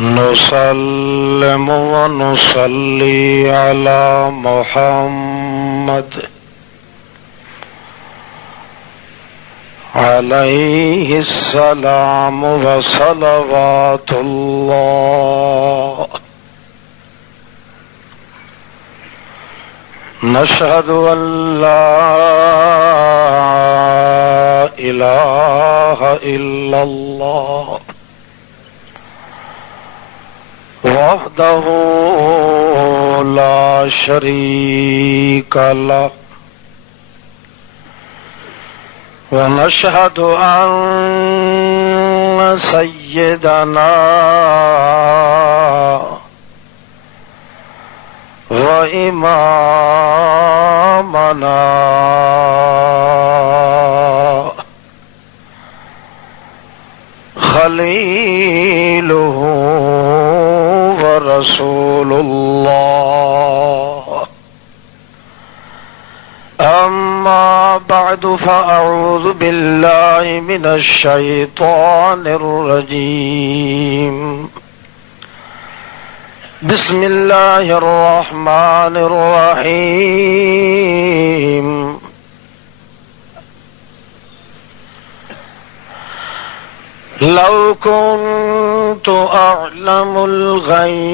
نسلم ونصلي على محمد عليه السلام وصلوات الله. نشهد أن لا إله إلا الله وحده لا شريك له، ونشهد أن سيدنا وإمامنا خليله ورسول الله. أما بعد فأعوذ بالله من الشيطان الرجيم. بسم الله الرحمن الرحيم. لو كنت أعلم الغيب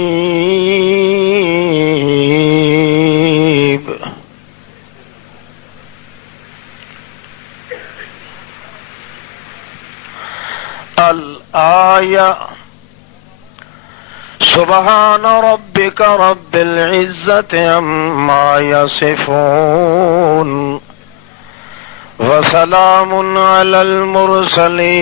الآية. سبحان ربك رب العزة عما يصفون وسلام على المرسلين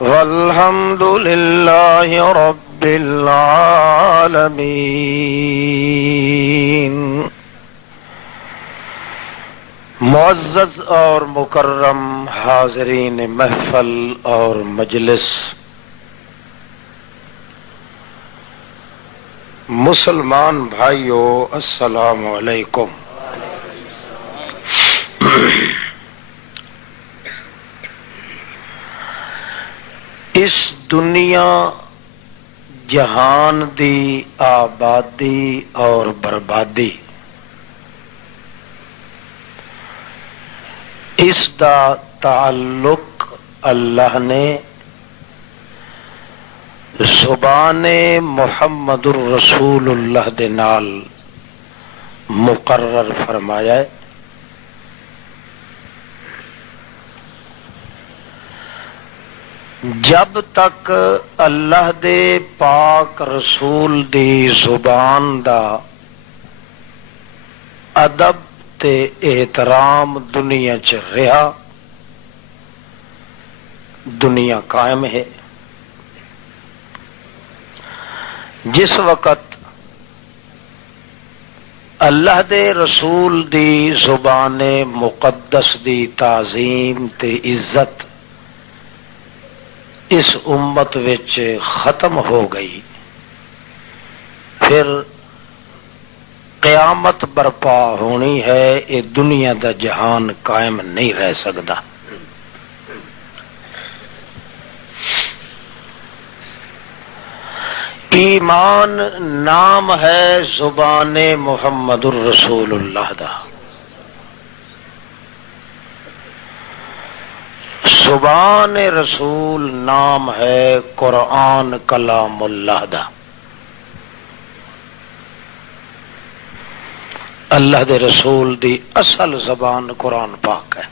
والحمد لله رب العالمين. معزز اور مکرم حاضرین محفل اور مجلس، مسلمان بھائیو، السلام علیکم. اس دنیا جہان دی آبادی اور بربادی اس دا تعلق اللہ نے زبان محمد الرسول اللہ دے نال مقرر فرمایا ہے. جب تک اللہ دے پاک رسول دی زبان دا ادب تے احترام دنیا چ رہا، دنیا قائم ہے. جس وقت اللہ دے رسول دی زبان مقدس دی تعظیم تے عزت اس امت وچ ختم ہو گئی، پھر قیامت برپا ہونی ہے. یہ دنیا دا جہان قائم نہیں رہ سکتا. ایمان نام ہے زبان محمد الرسول اللہ دا. زبان رسول نام ہے قرآن کلام اللہ دا. اللہ دے رسول دی اصل زبان قرآن پاک ہے.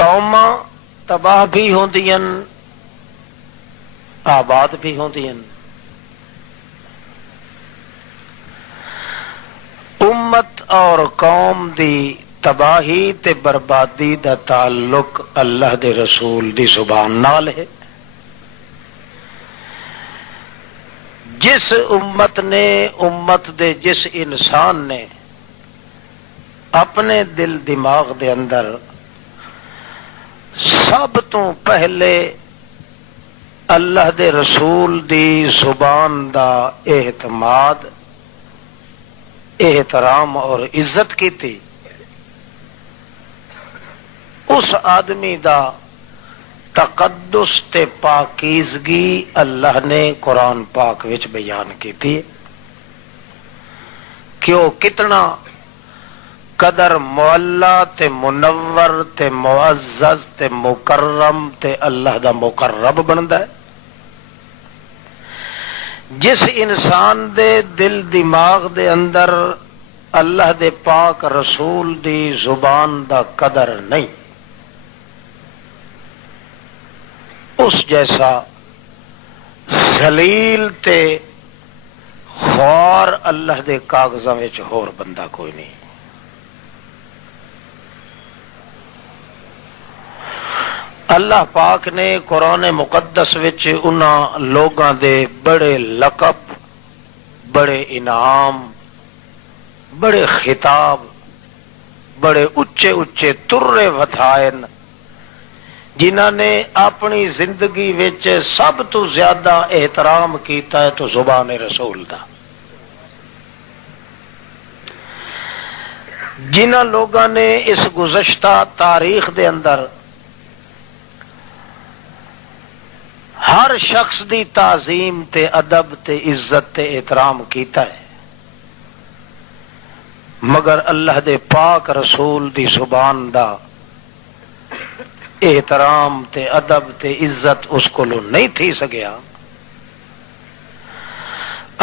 قوماں تباہ بھی ہوندیاں، آباد بھی ہوندیاں. امت اور قوم دی تباہی تے بربادی دا تعلق اللہ دے رسول دی زبان نال ہے. جس امت نے، امت دے جس انسان نے اپنے دل دماغ دے اندر سب تو پہلے اللہ دے رسول دی زبان دا اعتماد، احترام اور عزت کی تھی، اس آدمی دا تقدس تے پاکیزگی اللہ نے قرآن پاک وچ بیان کیتی کہ وہ کتنا قدر معلا تے منور تے معزز تے مکرم تے اللہ دا مقرب بندا ہے. جس انسان دے دل دماغ دے اندر اللہ دے پاک رسول دی زبان دا قدر نہیں، اس جیسا ذلیل تے خوار اللہ دے کاغذاں وچ ہور بندہ کوئی نہیں. اللہ پاک نے قرآن مقدس وچ انہاں لوگاں دے بڑے لقب، بڑے انعام، بڑے خطاب، بڑے اچے اچے ترے وتھائن جنہاں نے اپنی زندگی وچ سب تو زیادہ احترام کیتا ہے تو زبان رسول دا. جنہاں لوگاں نے اس گزشتہ تاریخ دے اندر ہر شخص دی تعظیم تے ادب تے عزت تے احترام کیتا ہے، مگر اللہ دے پاک رسول دی زبان دا احترام تے ادب تے عزت اس کو نہیں تھی سکیا.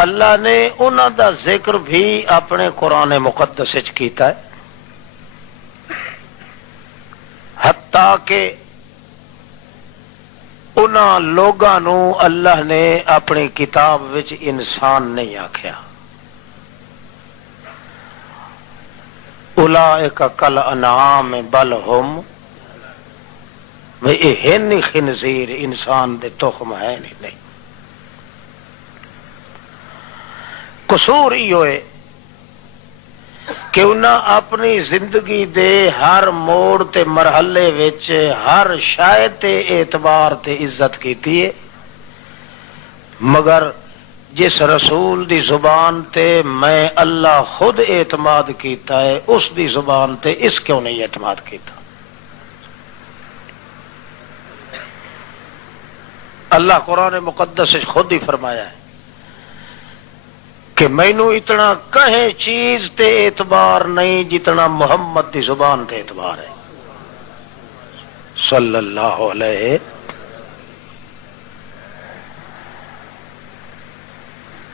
اللہ نے انہاں دا ذکر بھی اپنے قرآن مقدس وچ کیتا ہے، حتیٰ کہ انہاں لوگاں نو اللہ نے اپنی کتاب وچ انسان نہیں آکھیا. اولئک کالانعام بل ہم، ہن خنزیر، انسان دے تخم ہے نہیں. قصور ایو ہے کہ انہاں اپنی زندگی دے ہر موڑ تے مرحلے وچ ہر شے تے اعتبار تے عزت کیتی ہے، مگر جس رسول دی زبان تے میں اللہ خود اعتماد کیتا ہے اس دی زبان تے اس کیوں نہیں اعتماد کیتا؟ اللہ قرآن مقدس خود ہی فرمایا ہے کہ مینو اتنا کہیں چیز تے اعتبار نہیں جتنا محمد دی زبان تے اعتبار ہے صلی اللہ علیہ.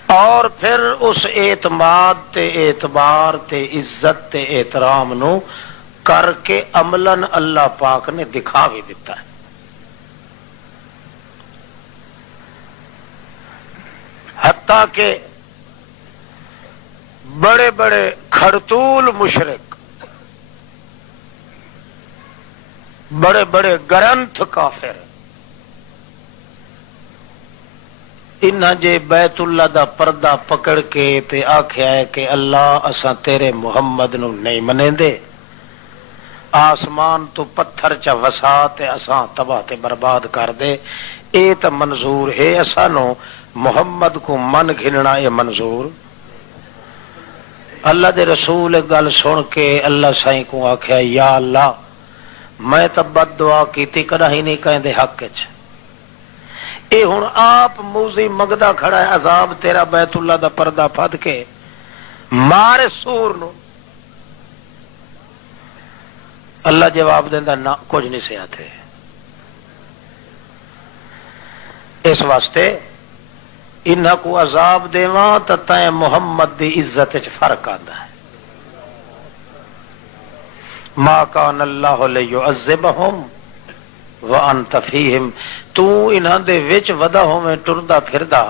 اور پھر اس اعتماد تے اعتبار تے عزت تے احترام نو کر کے عملاً اللہ پاک نے دکھا بھی دیتا ہے. حتیٰ کہ بڑے بڑے کھڑتول مشرک، بڑے بڑے گرنتھ کافر، انہاں جے بیت اللہ دا پردہ پکڑ کے تے آکھیا ہے کہ اللہ اساں تیرے محمد نو نہیں منے، آسمان تو پتھر چا وسا تے اساں تباہ تے برباد کر دے، اے تا منظور ہے اسانو محمد کو من گھننا یہ منظور. اللہ دے رسول گل سن کے اللہ سائیں کو آکھیا یا اللہ میں تو بد دعا کیتی کدا ہی نہیں کہندے حق وچ، اے ہن آپ موزی مگدا کھڑا ہے عذاب تیرا بیت اللہ دا پردہ پھد کے مارے سور نو. اللہ جواب دیندا نہ کچھ نہیں سیا تھے. اس واسطے انہاں کو عذاب دیواں تا تائیں محمد دی عزت وچ فرق آندا ہے. ما کان اللہ لیعذبہم وانت فیہم، تو انہاں دے وچ ودا ہوویں ٹردا پھردا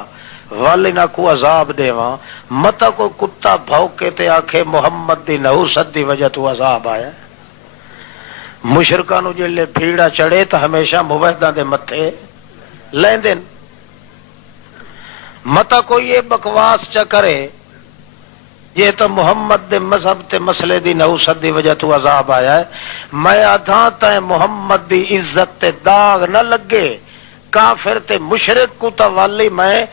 ول انہاں کو عذاب دیواں، متا کو کتا بھوکے تے آکھے محمد دی نحوست دی وجہ تو عذاب آیا. مشرکاں نو جلے بھیڑا چڑھے تا ہمیشہ موحداں دے متھے لیندے، متا کوئی یہ بکواس چا کرے یہ تو محمد دے مذہب تے مسئلے دی نحوست دی وجہ تو عذاب آیا ہے. میں آدھا تے محمد دی عزت تے داغ نہ لگے، کافر تے مشرک کو تا والی میں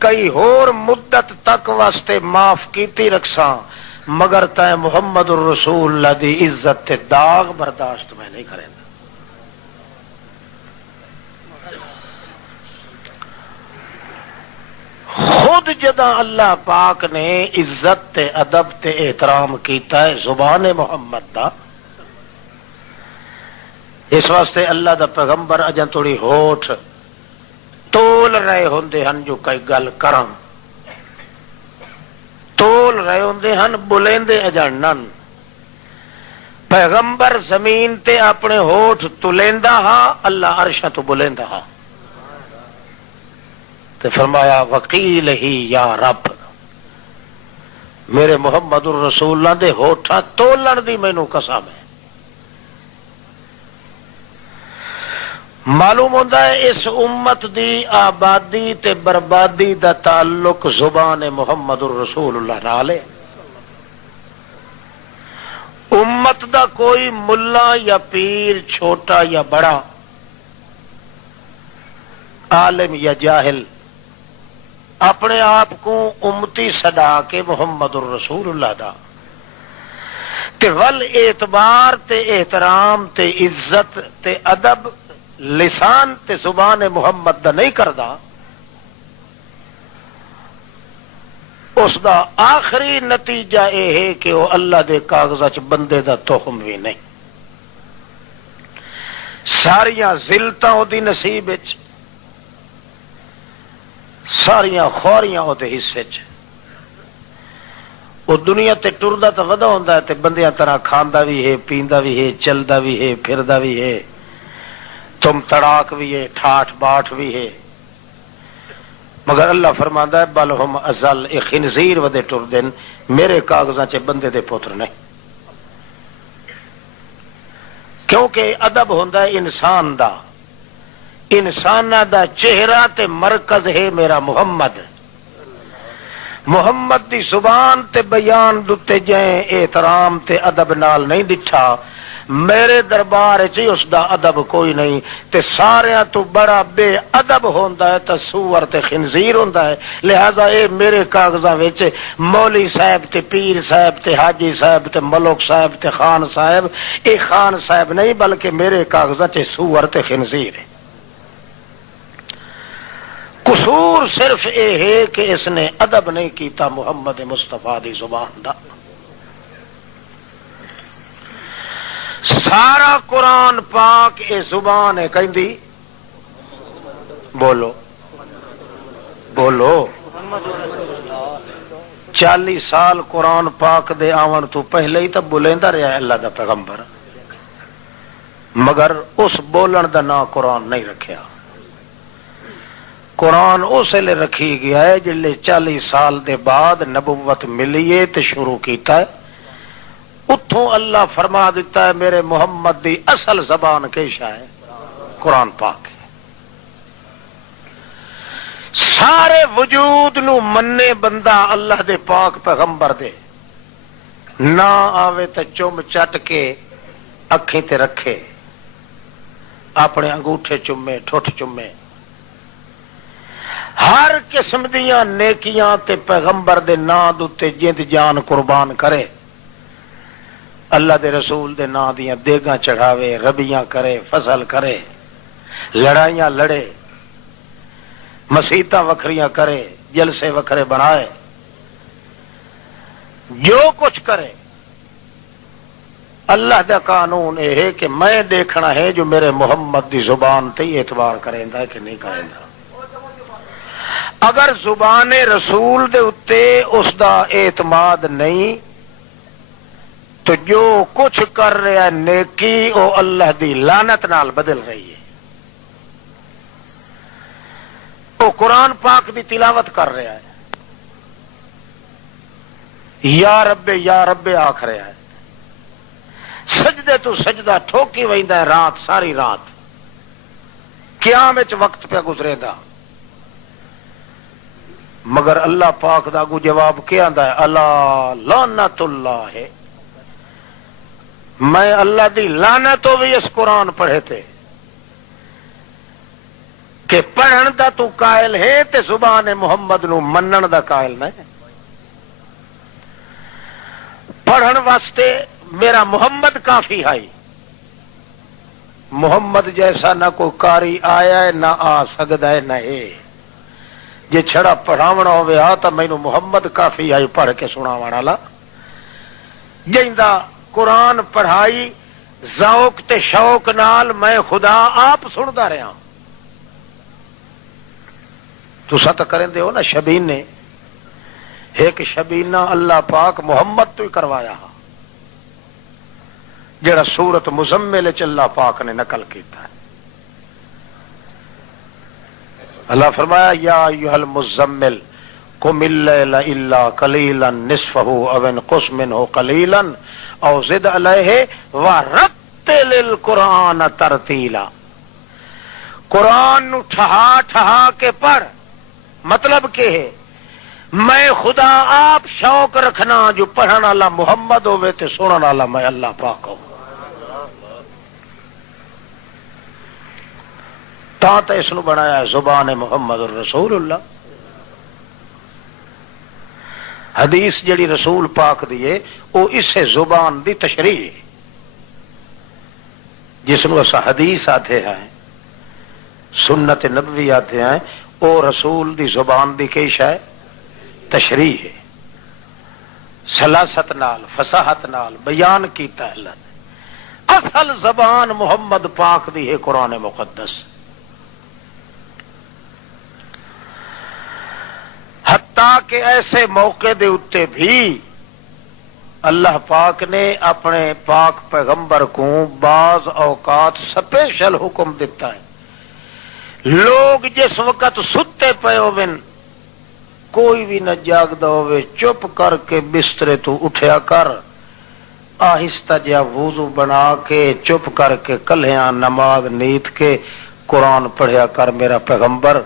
کئی ہور مدت تک واسطے معاف کیتی رکھساں، مگر تے محمد الرسول اللہ دی عزت تے داغ برداشت میں نہیں کریں. خود جدا اللہ پاک نے عزت تے ادب تے احترام کیتا ہے زبان محمد دا، اس واسطے اللہ دا پیغمبر اجاں تھوڑی ہوٹھ تول رہے ہوندے ہن جو کئی گل کرن، تول رہے ہوندے ہن بلیندے اجاں نن۔ پیغمبر زمین تے اپنے ہوٹھ تلیندا ہا، اللہ عرشاں تو بلیندا ہا، تے فرمایا وکیل ہی یا رب، میرے محمد الرسول اللہ دے ہوٹھاں تولن دی مینوں قسم ہے۔ معلوم ہوتا ہے اس امت دی آبادی تے بربادی دا تعلق زبان محمد الرسول اللہ نال ہے۔ امت دا کوئی ملا یا پیر چھوٹا یا بڑا، عالم یا جاہل اپنے آپ کو امتی صدا کے محمد الرسول اللہ دا تے ول اعتبار تے احترام تے عزت تے ادب لسان تے زبان محمد دا نہیں کردا، اس دا آخری نتیجہ یہ ہے کہ وہ اللہ دے کاغذات بندے دا تحم بھی نہیں، ساریاں ذلتاں او دی نصیب وچ، ساریاں خوریاں او دے حصے چ، وہ دنیا تے ٹردا تو ودا ہوندا ہے تے بندیاں طرح کھاندا بھی ہے، پیندا بھی ہے، چلدا بھی ہے، پھردا بھی ہے، تم تڑاک بھی ہے، ٹھاٹ باٹ بھی ہے، مگر اللہ فرماندا ہے بل ہم ازل اے خنزیر ودے ٹردن، میرے کاغذاں چ بندے دے پتر نہیں، کیونکہ ادب ہوندا ہے انسان دا، انسانہ دا چہرہ تے مرکز ہے میرا محمد، محمد دی زبان تے بیان دتے جائیں احترام تے ادب نال نہیں دٹھا، میرے دربار چ اس دا ادب کوئی نہیں، تے ساریاں تو بڑا بے ادب ہوندا ہے تے سور تے خنزیر ہوندا ہے، لہذا اے میرے کاغذاں وچ مولوی صاحب تے پیر صاحب تے حاجی صاحب تے ملک صاحب تے خان صاحب، اے خان صاحب نہیں بلکہ میرے کاغذاں چ سور تے خنزیر ہے۔ قصور صرف اے ہے کہ اس نے ادب نہیں کیتا محمد مصطفیٰ دی زبان دا۔ سارا قرآن پاک اے زبان ہے کہندی، بولو بولو 40 سال قرآن پاک دے آون تو پہلے ہی تو بولیندا رہا ہے اللہ دا پیغمبر، مگر اس بولن دا نام قرآن نہیں رکھیا۔ قرآن اس لیے رکھی گیا ہے جلے 40 سال دے بعد نبوت ملی ہے تے شروع کیتا ہے، اتھوں اللہ فرما دیتا ہے میرے محمد دی اصل زبان کیشا ہے، قرآن پاک ہے۔ سارے وجود نو مننے بندہ اللہ دے پاک پیغمبر دے، نہ آوے تے چم چٹ کے اکھیں تے رکھے، اپنے انگوٹھے چومے ٹھٹ چومے، ہر قسم دیاں نیکیاں تے پیغمبر دے نام دے جند جان قربان کرے، اللہ دے رسول دے نام دیاں دیگاں چڑھاوے، ربیاں کرے، فصل کرے، لڑائیاں لڑے، مسیتاں وکھریاں کرے، جلسے وکھرے بنائے، جو کچھ کرے، اللہ دا قانون یہ ہے کہ میں دیکھنا ہے جو میرے محمد دی زبان تے اعتبار کریندا ہے کہ نہیں کریندا۔ اگر زبان رسول دے اتے اس دا اعتماد نہیں تو جو کچھ کر رہا ہے نیکی او اللہ دی لعنت نال بدل رہی ہے۔ وہ قرآن پاک دی تلاوت کر رہا ہے، یا رب آکھ رہا ہے، سجدے تو سجدہ ٹھوکی ویندا ہے رات ساری رات، قیام وچ وقت پہ گزرے دا، مگر اللہ پاک دا کو جواب کیا آندا ہے، اللہ لعنت اللہ ہے، میں اللہ دی لعنت ہو بھی اس قرآن پڑھے تھے کہ پڑھن دا تو قائل ہے تے زبان محمد نو منن دا قائل نہیں، پڑھن واسطے میرا محمد کافی ہے، محمد جیسا نہ کوئی قاری آیا ہے نہ آ سکتا ہے نہ ہے، جے چھڑا پڑھاونا ہوئے ہاں تو مینوں محمد کافی آئی پڑھ کے سناوان والا جیندا قرآن پڑھائی ذوق تے شوق نال میں خدا آپ سندا رہا تسا تو کریں دے ہو نا شبینے ایک شبینہ اللہ پاک محمد تو ہی کروایا جڑا سورت مزمل چ اللہ پاک نے نقل کیتا ہے اللہ فرمایا یا ایھا المزمل قم اللیل الا قلیلا نصفه او انقص منه قلیلا او زد علیہ ورتل القرآن ترتیلا قرآن نو ٹھہا ٹھہا کے پڑھ مطلب کہ ہے میں خدا آپ شوق رکھنا جو پڑھن والا محمد ہوے تے سنن والا میں اللہ پاک ہوں تا تے اس نو بنایا ہے زبان محمد الرسول اللہ حدیث جڑی رسول پاک دیے او اسے زبان دی تشریح ہے جس نو اسا حدیث آتے ہیں سنت نبوی آتے ہیں او رسول دی زبان دی کیش ہے تشریح ہے سلاست نال فصاحت نال بیان کیتا ہے اللہ نے اصل زبان محمد پاک دی ہے قرآن مقدس حتیٰ کہ ایسے موقع دے اتے بھی اللہ پاک نے اپنے پاک پیغمبر کو بعض اوقات سپیشل حکم دیتا ہے لوگ جس وقت ستے پے ہوون کوئی بھی نہ جاگدا ہوئے چپ کر کے بسترے تو اٹھیا کر آہستہ جا وضو بنا کے چپ کر کے کلیاں نماز نیت کے قرآن پڑھیا کر میرا پیغمبر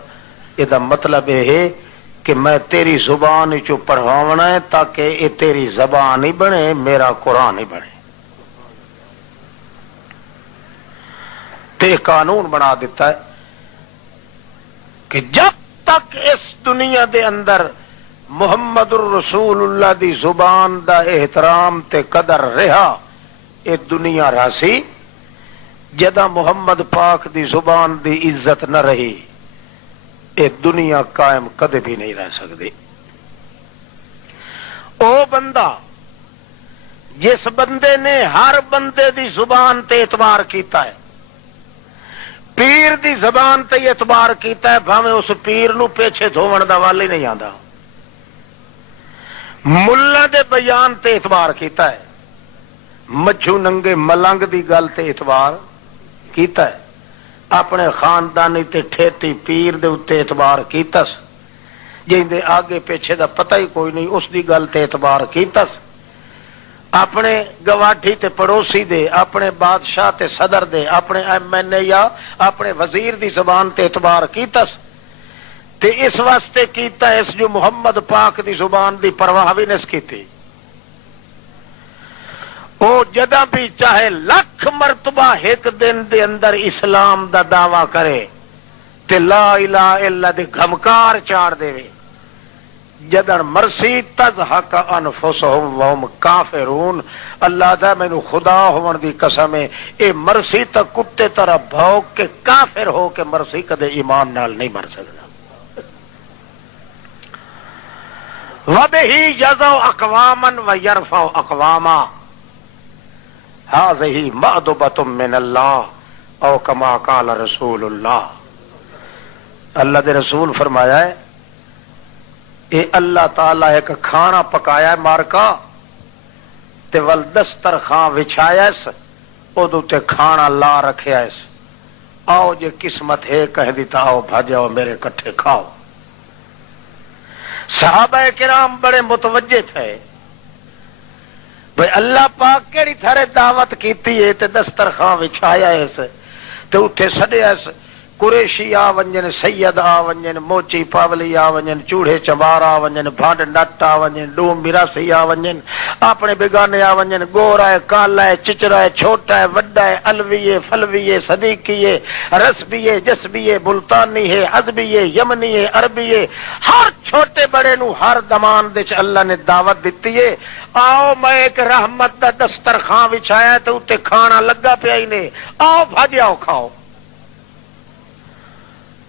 یہ مطلب یہ ہے کہ میں تیری زبان چو پڑھاونا ہے تاکہ یہ تیری زبان ہی بنے میرا قرآن ہی بنے تے قانون بنا دیتا ہے کہ جب تک اس دنیا دے اندر محمد الرسول اللہ دی زبان دا احترام تے قدر رہا اے دنیا راسی جدا محمد پاک دی زبان دی عزت نہ رہی اے دنیا قائم کدے بھی نہیں رہ سکتی او بندہ جس بندے نے ہر بندے دی زبان تے اعتبار کیتا ہے پیر دی زبان تے اعتبار کیتا ہے بھاویں اس پیر نو پیچھے دھوون دا وال ہی نہیں آندا ملا دے بیان تے اعتبار کیتا ہے مجھو ننگے ملنگ دی گل تے اعتبار کیتا ہے اپنے خاندانی تے ٹھیتی پیر دے اتے اعتبار کیتس جن دے آگے پیچھے دا پتہ ہی کوئی نہیں اس دی گل تے اعتبار کیتس اپنے گواٹھی تے پڑوسی دے اپنے بادشاہ تے صدر دے اپنے ایم این اے یا اپنے وزیر دی زبان تے اعتبار کیتس تے اس واسطے کیتا اس جو محمد پاک دی زبان دی پرواہ بھی نس کیتی او جدہ بھی چاہے لکھ مرتبہ ایک دن دے اندر اسلام دا دعویٰ کرے تے لا الہ الا دی گھمکار چاڑ دے جدن مرسی تزحق انفسهم وهم کافرون اللہ دا مینو خدا ہون دی قسم ہے اے مرسی تا کتے طرح بھوک کے کافر ہو کے مرسی کدے ایمان نال نہیں مر سکتا وَبِهِ يَزَوْ أَقْوَامًا وَيَرْفَوْ أَقْوَامًا هَذِهِ مَأْدُبَةٌ مِّنَ اللَّهِ او کما قال رسول اللہ اللہ دے رسول فرمایا ہے اے اللہ تعالی ایک کھانا پکایا ہے مارکا تے ول دسترخوان وچھایا اس اودوں تے کھانا لا رکھیا اس آؤ جے قسمت ہے کہہ دیتا آؤ بھاجاؤ میرے کٹھے کھاؤ صحابہ کرام بڑے متوجہ تھے بھئی اللہ پاک کیڑی تھارے دعوت کیتی ہے تے دسترخوان وچھایا اس تے اٹھے سڈیا اس قریشی آ ونجن سید آ ونجن موچی پاولی آ ونجن چوڑے چمار آ ونجن بھانڈ نٹ آ ونجن ڈوم براسی آ ونجن اپنے بیگانے آ ونجن گورا ہے کالا ہے چچرا ہے چھوٹا ہے وڈا ہے الوی ہے فلوی ہے صدیقی ہے رسبی ہے جسبی ہے ملتانی ہے حزبی ہے یمنی ہے عربی ہے ہر چھوٹے بڑے نو ہر دمان دے اللہ نے دعوت دیتی ہے آؤ میں ایک رحمت دا دسترخوان وچھایا تے اوتے کھانا لگا پیا ہی نے آؤ بھاجی آؤ کھاؤ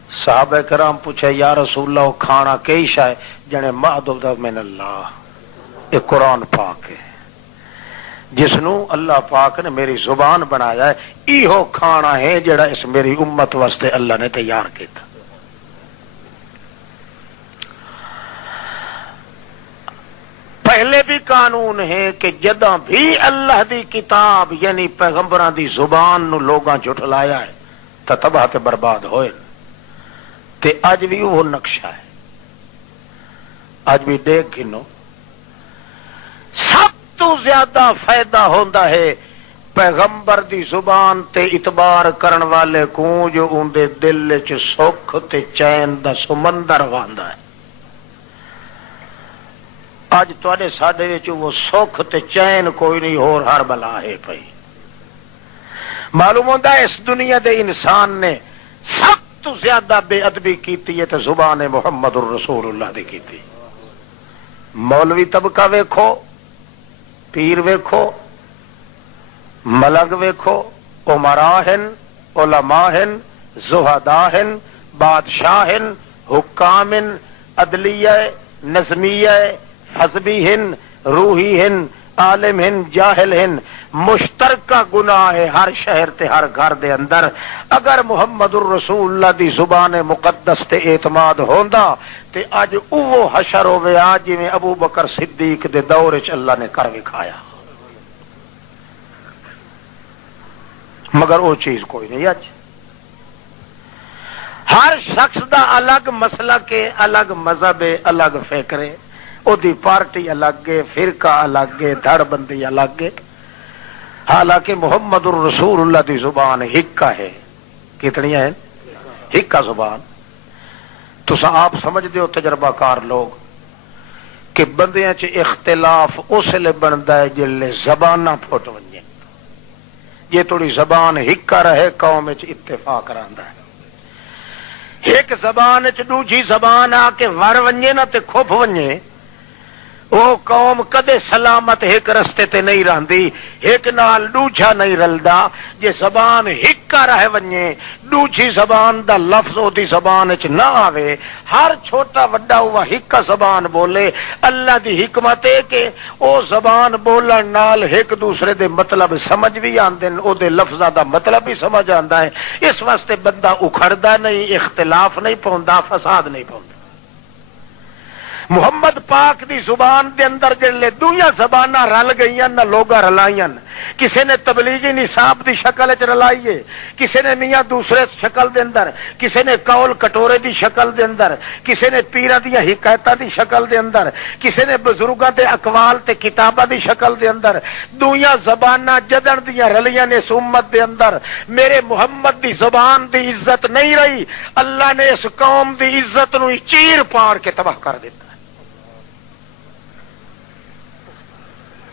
صحابہ کرام پوچھے یا رسول اللہ وہ کھانا کئی شے جنے معدود من اللہ، یہ قرآن پاک ہے جس نو اللہ پاک نے میری زبان بنایا ہے، ایہو کھانا ہے جڑا اس میری امت واسطے اللہ نے تیار کیتا۔ پہلے بھی قانون ہے کہ جداں بھی اللہ دی کتاب یعنی پیغمبراں دی زبان نو لوگاں جھٹلایا ہے تو تباہ تے برباد ہوئے، تے اج بھی وہ نقشہ ہے۔ اج بھی دیکھ گنو سب تو زیادہ فائدہ ہوندا ہے پیغمبر دی زبان تے اعتبار کرن والے کو جو ان دے دل وچ سکھ تے چین دا سمندر واندا ہے۔ اج تواڈے ساڈے وچ وہ سکھ تے چین کوئی نہیں، ہور ہر بلا ہے پئی۔ معلوم ہوندا ہے اس دنیا دے انسان نے سب تو زیادہ بے ادبی کیتی ہے تے زبان محمد الرسول اللہ دی کیتی۔ مولوی طبقہ ویکھو، پیر ویکھو، ملنگ ویکھو، عمراء ہن، علماء ہن، زہداء ہن، بادشاہ ہن، حکام ہن، عدلیہ، نظمیہ، حزبی ہن، روحی ہن، عالم ہن، جاہل ہن، مشترکہ گناہ ہے ہر شہر تے ہر گھر دے اندر۔ اگر محمد الرسول اللہ دی زبان مقدس تے اعتماد ہوندا تے اج اوہ حشر ہوے آ جویں ابو بکر صدیق دے دور وچ اللہ نے کر وکھایا، مگر وہ چیز کوئی نہیں۔ اج ہر شخص دا الگ مسلک ہے، الگ مذہب ہے، الگ فکر ہے، او دی پارٹی الگ ہے، فرقہ الگ ہے، دھڑ بندی الگ ہے۔ حالانکہ محمد الرسول اللہ دی زبان ہکا ہے۔ کتنی ہے؟ ہکا زبان۔ تساں آپ سمجھ دیو تجربہ کار لوگ کہ بندیاں چ اختلاف اس لیے بنتا ہے جلے زباناں پھٹ ونجے۔ یہ تھوڑی زبان ہکا رہے قوم چ اتفاق رہندا ہے۔ ایک زبان چ دوجی زبان آ کے ور ونجے نہ تے کھپ ونجے، وہ قوم کدے سلامت ایک رستے تے نہیں رہندی، ایک نال دوجا نہیں رلدا۔ جے زبان ہکا رہ ونجے، دوجی زبان دا لفظ او دی زبان وچ نہ آوے، ہر چھوٹا وڈا ہوا ہکا زبان بولے، اللہ دی حکمت ہے کہ او زبان بولن نال ایک دوسرے دے مطلب سمجھ بھی آندے، او دے لفظاں دا مطلب بھی سمجھ آندا ہے۔ اس واسطے بندہ اکھڑدا نہیں، اختلاف نہیں پوندا، فساد نہیں پوندا۔ محمد پاک دی زبان دے اندر جڑے دویاں زباناں رل گئیاں نہ لوگاں رلائیاں، کسے نے تبلیغی نصاب دی شکل وچ رلائیے، کسے نے میاں دوسرے شکل دے اندر، کسے نے قول کٹورے دی شکل دے اندر، کسے نے پیراں دی حکایتاں دی شکل دے اندر، کسے نے بزرگاں دے اقوال تے کتاباں دی شکل دے اندر، دویاں زباناں جدن دیاں رلیاں نے اس امت دے اندر۔ میرے محمد دی زبان دی عزت نہیں رہی، اللہ نے اس قوم دی عزت نو چیر پاڑ کے تباہ کر دیتا۔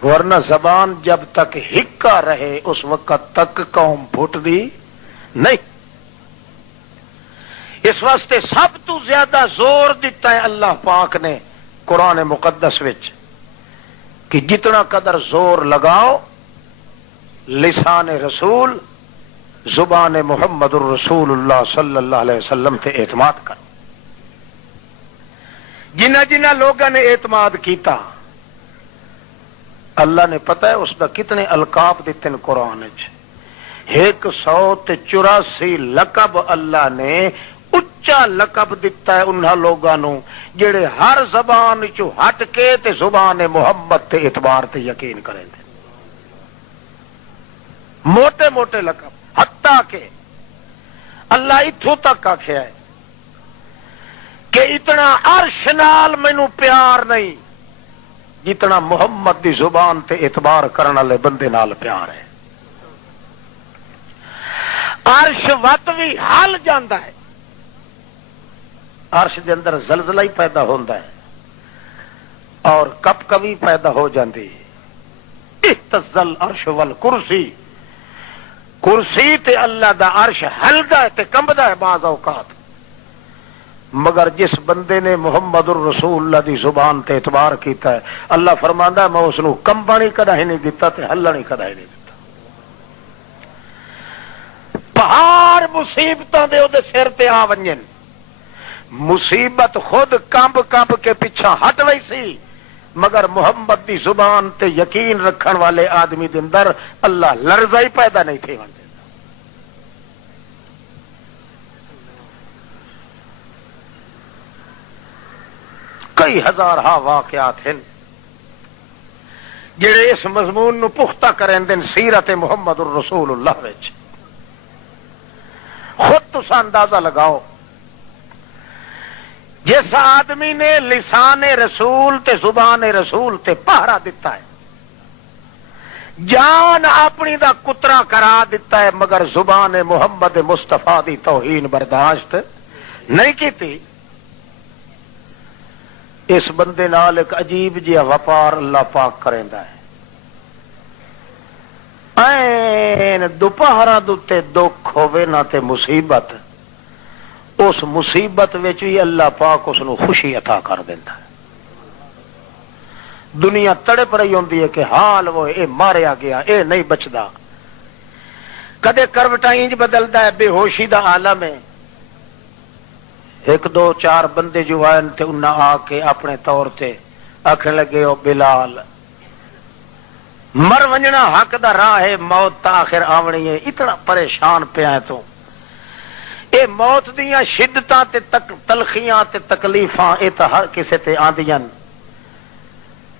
ورنہ زبان جب تک ہکا رہے اس وقت تک قوم پھٹ دی نہیں۔ اس واسطے سب تو زیادہ زور دیتا ہے اللہ پاک نے قرآن مقدس وچ کہ جتنا قدر زور لگاؤ لسان رسول زبان محمد الرسول اللہ صلی اللہ علیہ وسلم تے اعتماد کر۔ جنہ جنہ لوگوں نے اعتماد کیتا اللہ نے پتہ ہے اس دا کتنے القاب دیتے ہیں قرآن وچ۔ 184 لقب اللہ نے اچا لقب دیتا ہے انہاں لوگاں نو جڑے ہر زبان چو ہٹ کے تے زبان محمد تے اعتبار تے یقین کریں دے۔ موٹے موٹے لقب، حتیٰ کہ اللہ اتھوں تک آکھیا ہے کہ اتنا عرش نال مینوں پیار نہیں جتنا محمد دی زبان تے اعتبار کرنے والے بندے نال پیار ہے۔ عرش وت بھی ہل جاندا ہے، عرش دے اندر زلزلہ ہی پیدا ہوندا ہے اور کپ کبھی پیدا ہو جاندی ہے۔ اہتز العرش والکرسی، کرسی تے اللہ دا عرش ہلدا ہے تے کمبدا ہے بعض اوقات۔ مگر جس بندے نے محمد الرسول اللہ دی زبان تے اعتبار کیتا ہے اللہ فرماندا ہے میں اس نو کمبا نہیں کدا ہی نہیں دیتا تے ہلنا نہیں کدا ہی نہیں دیتا۔ پہاڑ مصیبتاں دے او دے سر تے آ ونجن مصیبت خود کمب کمب کے پیچھا ہٹ وئی سی، مگر محمد دی زبان تے یقین رکھن والے آدمی دے اندر اللہ لرزہ ہی پیدا نہیں تھی ون دیتا۔ کئی ہزار واقعات ہیں جڑے اس مضمون نو پختہ کریں دن سیرت محمد الرسول اللہ وچ۔ خود تسا اندازہ لگاؤ، جس آدمی نے لسان رسول تے زبان رسول تے پہرا دیتا ہے، جان اپنی دا کترا کرا دیتا ہے، مگر زبان محمد مصطفیٰ دی توہین برداشت نہیں کیتی، اس بندے نال ایک عجیب جہا وپار اللہ پاک کریندا ہے۔ این دوپہراں دے دکھ ہوے نہ تے مصیبت، اس مصیبت وچ بھی اللہ پاک اس نو خوشی عطا کر دیندا ہے۔ دنیا تڑپ رہی ہوندی ہے کہ حال وہ اے ماریا گیا، اے نہیں بچدا، کدے کروٹاں انج بدلدا ہے، بے ہوشی دا عالم ہے۔ ایک دو چار بندے جو آئے تے انہاں آ کے اپنے طور تے آکھن لگے او بلال مر ونجنا حق دا راہ ہے، موت تا آخر آونی ہے، اتنا پریشان پیا ہے تو اے موت دیاں شدتاں تے تلخیاں تے تکلیفاں اے تا ہر کسے تے آندیاں،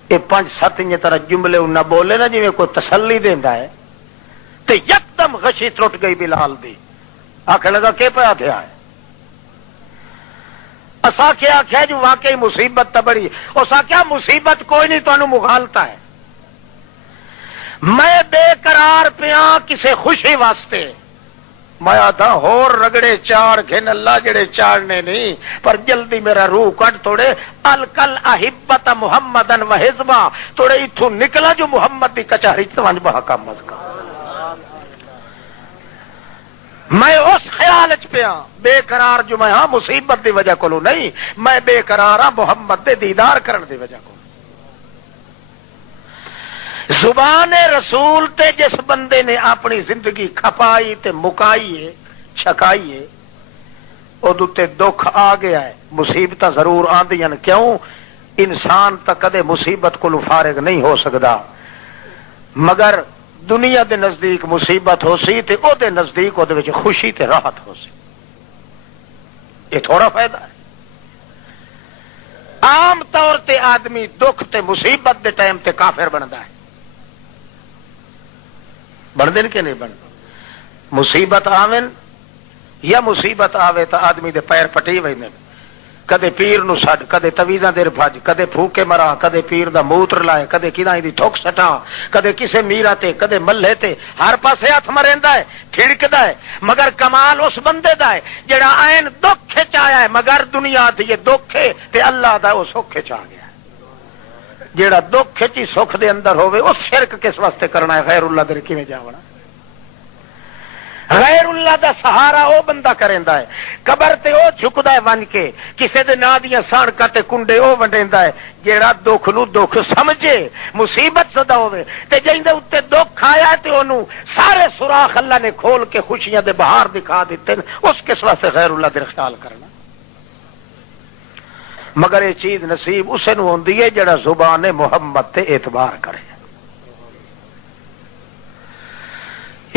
اے 5-7 یہ طرح جملے انہاں بولے نا جی کوئی تسلی دیندا ہے، تے یکدم غشی ٹوٹ گئی بلال دی، آکھن لگا کہ پیا تھیا ہے، اسا کیا آخیا جو واقعی مصیبت تا بڑی، اسا کیا مصیبت کوئی نہیں تانوں مغالتا ہے، میں بے قرار پیا کسے خوشی واسطے، میں آدھا ہور رگڑے چاڑ گھن اللہ جڑے چاڑنے نہیں، پر جلدی میرا روح کٹ توڑے، الکل احبت محمدن و حزبا، توڑے اتھوں نکلا جو محمد دی کچہری چوانج بہا کام مزکا۔ میں اس خیال چ پیا بے قرار جو میں ہاں مصیبت دی وجہ کولو نہیں، میں بے قرار ہاں محمد دے دیدار کرن دی وجہ کو۔ زبان رسول تے جس بندے نے اپنی زندگی کھپائی تے مکائی ہے چھکائی ہے، ادو تے دکھ آ گیا ہے، مصیبتاں ضرور آندیاں، کیوں؟ انسان تا کدے مصیبت کو فارغ نہیں ہو سکدا، مگر دنیا دے نزدیک مصیبت ہو سی تے او دے نزدیک او دے وچ خوشی تے راحت ہو سی، یہ تھوڑا فائدہ ہے۔ عام طور تے آدمی دکھ تے مصیبت دے ٹائم تے کافر بندا ہے، بن دین کہ نہیں بن؟ مصیبت آوین یا مصیبت آوے تو آدمی دے پیر پٹی ویندے، کدے پیر نو سڈ، کدے تویزاں دیر بھج، کدے پھوکے مرا، کدے پیر دا موتر لائے، کدے کداں دی تھوک سٹا، کدے کسے میرا تے، کدے ملے تے، ہر پاسے ہاتھ مریندا ہے، ٹھڑکدا ہے، مگر کمال اس بندے دا ہے جڑا عین دکھ چ آیا ہے، مگر دنیا دی یہ دکھ ہے تے اللہ دا او سکھ چ آ گیا۔ جیڑا دکھ چی سکھ دے اندر ہوئے اس شرک کس واسطے کرنا ہے؟ غیر اللہ دے کیویں جاونا؟ غیر اللہ دا سہارا او بندہ کریندا ہے، قبر تے او جھکدا ہے ون کے، کسے دے نا دیاں سانکاں تے کنڈے او ونڈیندا ہے، جیڑا دکھ نو دکھ سمجھے، مصیبت زدہ ہوئے تے جیندے اوتے دکھ آیا تے اونوں سارے سوراخ اللہ نے کھول کے خوشیاں دے بہار دکھا دیتے، اس کس واسطے غیر اللہ دے خیال کرنا؟ مگر یہ چیز نصیب اسے نو ہوندی ہے جڑا زبان محمد تے اعتبار کرے۔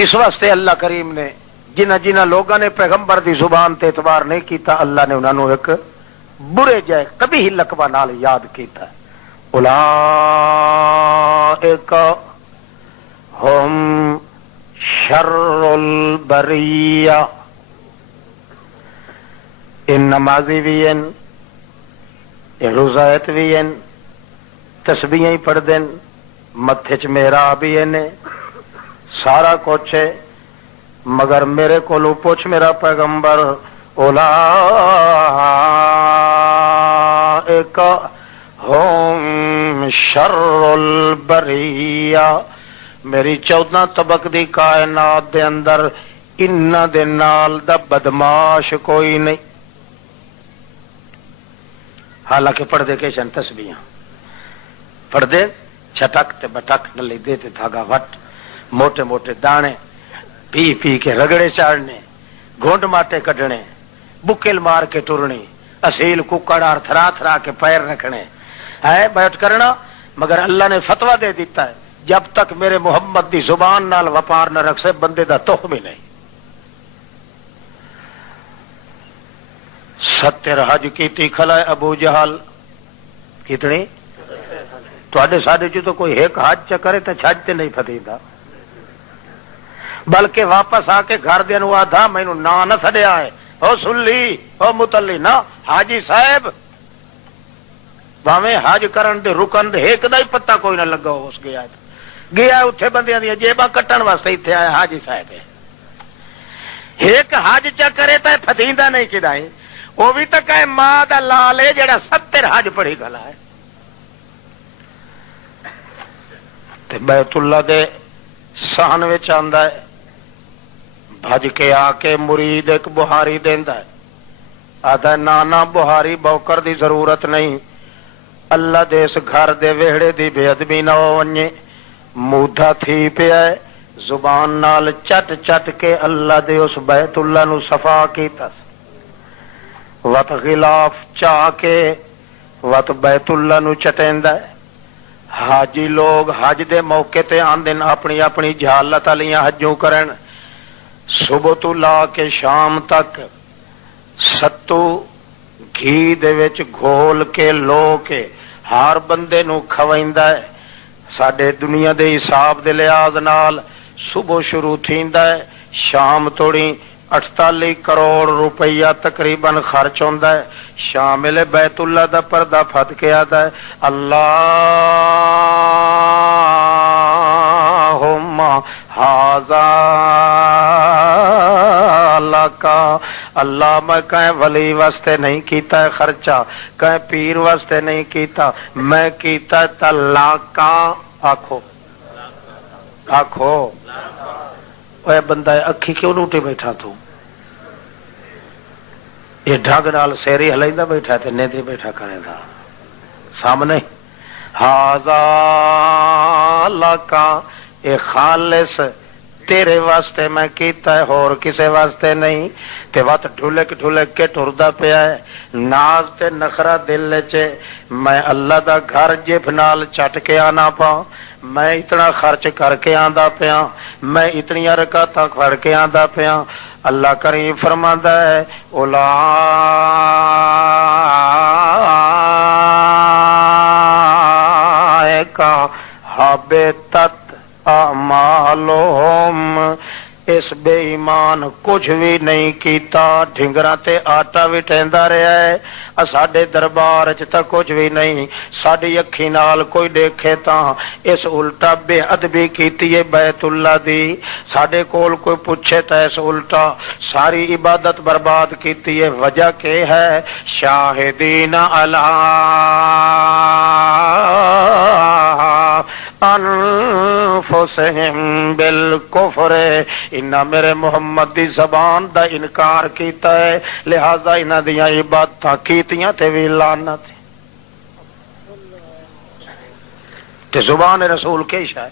اس واسطے اللہ کریم نے جنہ جنہ لوگوں نے پیغمبر دی زبان تے اعتبار نہیں کیتا، اللہ نے انہوں نے ایک برے جائے کبھی ہی لقبہ نال یاد کیتا ہے، اولئک ہم شر البریہ۔ ان نمازی بھی ہیں، روزایت بھی ہیں، تسبیحیں پڑھ دین، متھے چ محراب بھی ہیں، سارا کچھ ہے، مگر میرے کولو پوچھ میرا پیغمبر، اولئک ہم شر البریہ، میری 14 طبق دی کائنات دے اندر انہاں دے نال دا بدماش کوئی نہیں۔ حالانکہ پڑھ دے کے شن تسبیحاں پڑھ دے، چھٹک تے بٹک نلی دے تے دھاگا وٹ، موٹے موٹے دانے پی پی کے رگڑے چاڑنے، گھونڈ ماٹے کڈنے، بکل مار کے ٹرنی، اصیل ککڑ اور تھرا تھرا کے پیر رکھنے ہے بیٹھ کرنا، مگر اللہ نے فتوا دے دیتا ہے جب تک میرے محمد دی زبان نال وپار نہ رکھ سے بندے دا تخم ہی نہیں۔ 70 حج کیتی کھلا ہے ابو جہل، کتنی تھوڑے ساڈے چ تو کوئی ایک حج چ کرے تو چھج تے نہیں فتیدا، بلکہ واپس آ کے گھر دے نو آدھا مینوں نہ سڈیا ہے او سلی او متلی نہ حاجی صاحب، باویں حج کرن دے رکن دے ایک دا ہی پتہ کوئی نہ لگا اس گیا اتنے بندیاں دی جیباں کٹن واسطے اتنے آیا حاجی صاحب ایک حج چا کرے تو فتیندا نہیں کدائیں، وہ بھی تو کہ ماں دا لال ہے جڑا 70 حج پڑھی گلا ہے۔ تے بیت اللہ دے سہن وچ آندا ہے بھج کے آ کے مرید ایک بہاری دیندا ہے، آدھا نانا بہاری بوکر دی ضرورت نہیں، اللہ دے اس گھر دے ویڑے دی بے ادبی نہ ونجے، موڈا تھی پیا ہے زبان نال چٹ چٹ کے اللہ دے اس بیت اللہ نو صفا کیتا، وت غلاف چاہ کے وت بیت اللہ نو چٹیندا ہے۔ حاجی لوگ حج دے موقع تے آندے اپنی اپنی جہالت والیاں حجوں کرن، صبح تو لا کے شام تک ستو گھی دے وچ گھول کے لو کے ہر بندے نو کھویندا ہے۔ ساڈے دنیا دے حساب دے لحاظ نال صبح شروع تھیندا ہے، شام توڑی 48 کروڑ روپیہ تقریباً خرچ ہوندا ہے۔ شامل بیت اللہ دا پردہ پھٹ کے آتا ہے اللہم ھذا لکا، اللہ میں کہیں ولی واسطے نہیں کیتا ہے خرچہ، کہیں پیر واسطے نہیں کیتا، میں کیتا تلاکا، آکھو آکھو اے بندہ اکھی کیوں لوٹے بیٹھا تو یہ ڈھنگ نال سیری ہلائندا بیٹھا تے نیندے بیٹھا کرے دا سامنے ھذا لکا، اے خالص تیرے واسطے میں کیتا ہے اور کسے واسطے نہیں۔ تے وت ڈھلک ڈھلک کے ٹردا پیا ہے، ناز تے نخرا دل چ میں اللہ دا گھر جب نال چٹ کے آنا پا، میں اتنا خرچ کر کے آندا پیا، میں اتنی رکعتاں پڑھ کے آندا پیا۔ اللہ کریم فرماندا ہے اولئک حبطت اعمالہم، اس بے ایمان کچھ بھی نہیں کیتا، ڈھنگراں تے آٹا بھی ٹیندا رہا ہے، ساڈے دربار چ تا کچھ بھی نہیں، ساڈی اکھی نال کوئی دیکھے تاں اس الٹا بے ادبی کیتی ہے بیت اللہ دی، ساڈے کول کوئی پوچھے تا اس الٹا ساری عبادت برباد کیتی ہے۔ وجہ کے ہے شاہدین علی انفسہم بالکفر، انہاں میرے محمد دی زبان دا انکار کیتا ہے، لہذا انہاں دیاں عبادتاں کیتیاں تے وی لعنت تے زبان رسول کے شاہ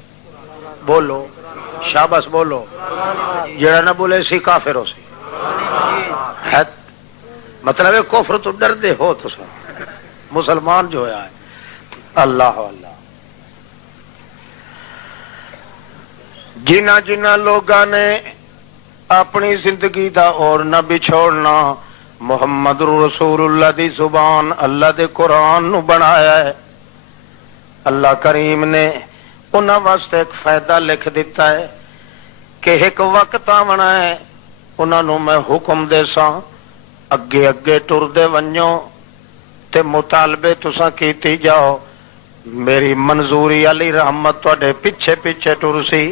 بولو شاباش بولو، جڑا نہ بولے سی کافر ہو سی ہے، مطلب ہے کفر تو ڈر دے ہو تو مسلمان جو ہے اللہ اللہ۔ جنہ جنہ لوگاں نے اپنی زندگی دا اور نہ بچھوڑنا محمد رسول اللہ دی زبان اللہ دے قرآن نو بنایا ہے، اللہ کریم نے انہاں واسطے ایک فائدہ لکھ دیتا ہے کہ ایک وقت آونا ہے انہاں نو میں حکم دے ساں اگے اگے ٹر دے ونجو تے مطالبے تساں کیتی جاؤ، میری منظوری علی رحمت تواڈے پیچھے پیچھے ٹر سی،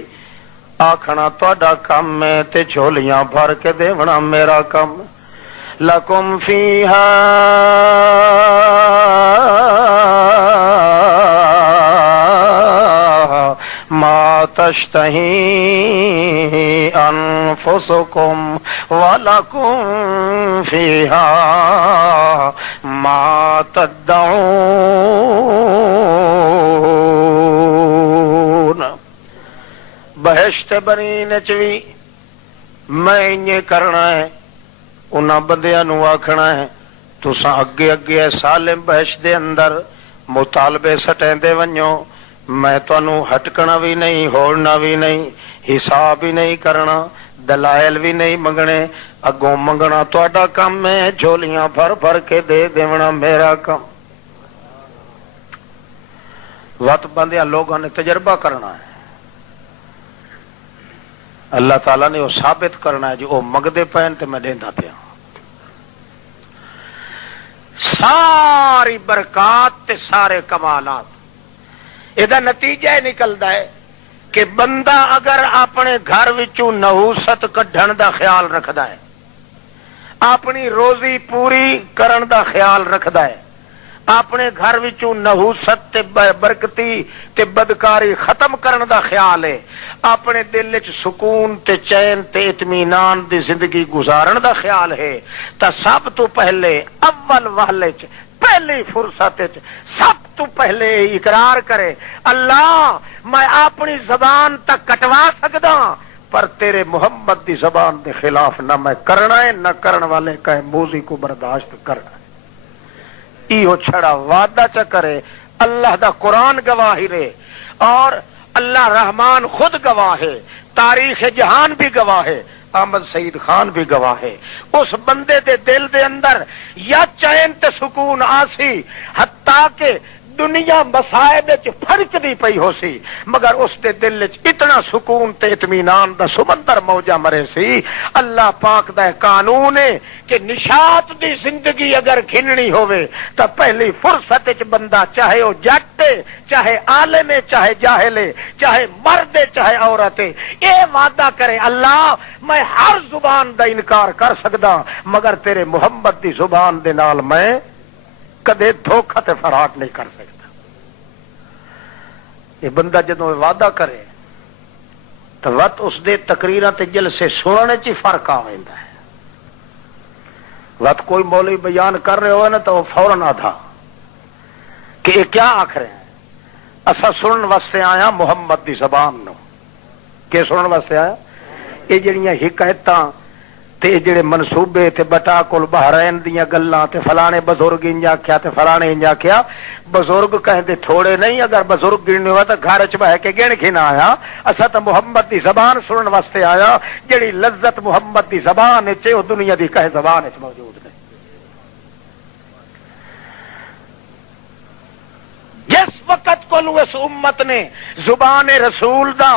آکھنا تواڈا کم ہے تے جھولیاں بھر کے دیونا میرا کم، لکم فیہا ما تشتہی انفسکم ولکم فیہا ما تدعون، بہشت بنی نچوی میں یہ کرنا ہے، انہاں بندیاں نو آکھنا ہے تساں اگے اگے سالم بحث دے اندر مطالبے سٹیندے ونجو، میں تانوں ہٹکنا بھی نہیں، ہوڑنا بھی نہیں، حساب بھی نہیں کرنا، دلائل بھی نہیں منگنے، اگوں منگنا تہاڈا کم ہے، جھولیاں بھر بھر کے دے دیونا میرا کم۔ وقت بندیاں لوگوں نے تجربہ کرنا ہے، اللہ تعالیٰ نے وہ ثابت کرنا ہے جو وہ منگدے پین تے میں دیندا پیا۔ ساری برکات تے سارے کمالات یہ نتیجہ نکلتا ہے کہ بندہ اگر اپنے گھر وچوں نحوست کڈھن دا خیال رکھدا ہے، اپنی روزی پوری کرن دا خیال رکھدا ہے، اپنے گھر وچوں نحوست تے برکتی تے بدکاری ختم کرن دا خیال ہے، اپنے دل وچ سکون تے چین تے اطمینان دی زندگی گزارن دا خیال ہے، تا سب تو پہلے اول وہلے چ پہلی فرصت وچ سب تو پہلے اقرار کرے، اللہ میں اپنی زبان تک کٹوا سکدا پر تیرے محمد دی زبان دے خلاف نہ میں کرنا ہے، نہ کرن والے کا موزی کو برداشت کرنا ہے۔ ایہو چھڑا وعدہ چا کرے، اللہ دا قرآن گواہی رے، اور اللہ رحمان خود گواہ ہے، تاریخ جہان بھی گواہ ہے، احمد سعید خان بھی گواہ ہے۔ اس بندے دے دل دے اندر یا چین تے سکون آسی، حتیٰ کہ دنیا مسائب فرق نہیں پئی ہو سی، مگر اس دے دل اتنا سکون تے اطمینان دا سمندر موجہ مرے سی۔ اللہ پاک دا قانون ہے کہ نشاط دی زندگی اگر گھننی ہوئے تو پہلی فرصت وچ بندہ چاہے وہ جٹ ہے، چاہے عالم ہے، چاہے جاہل ہے، چاہے مرد ہے، چاہے عورت ہے، یہ وعدہ کرے اللہ میں ہر زبان دا انکار کر سکدا مگر تیرے محمد دی زبان دے نال میں کدے دھوکھا تے فراڈ نہیں کر سکتا۔ یہ بندہ جدوں وعدہ کرے تو وقت اس دے تقریراں تے جلسے سننے چ فرق آ ویندا ہے۔ وقت کوئی مولوی بیان کر رہے ہوئے نا تو وہ فوراً آدھا کہ یہ کیا آکھ رہے ہیں، اسا سنن واسطے آیا محمد دی زبان نو۔ کہ سنن واسطے آیا یہ جڑیاں حکایتاں تے جڑے منصوبے تے بٹا کول بحرین دیاں گلاں تے فلانے بزرگ انجا کیا تے فلانے انجا کیا، بزرگ کہندے تھوڑے نہیں، اگر بزرگ گننے ہوا تو گھر چ بہ کے گن کے نہ آیا، اسا تو محمد دی زبان سنن واسطے آیا، جڑی لذت محمد دی زبان وچ او دنیا دی کہے زبان وچ موجود نہیں۔ جس وقت کو اس امت نے زبان رسول دا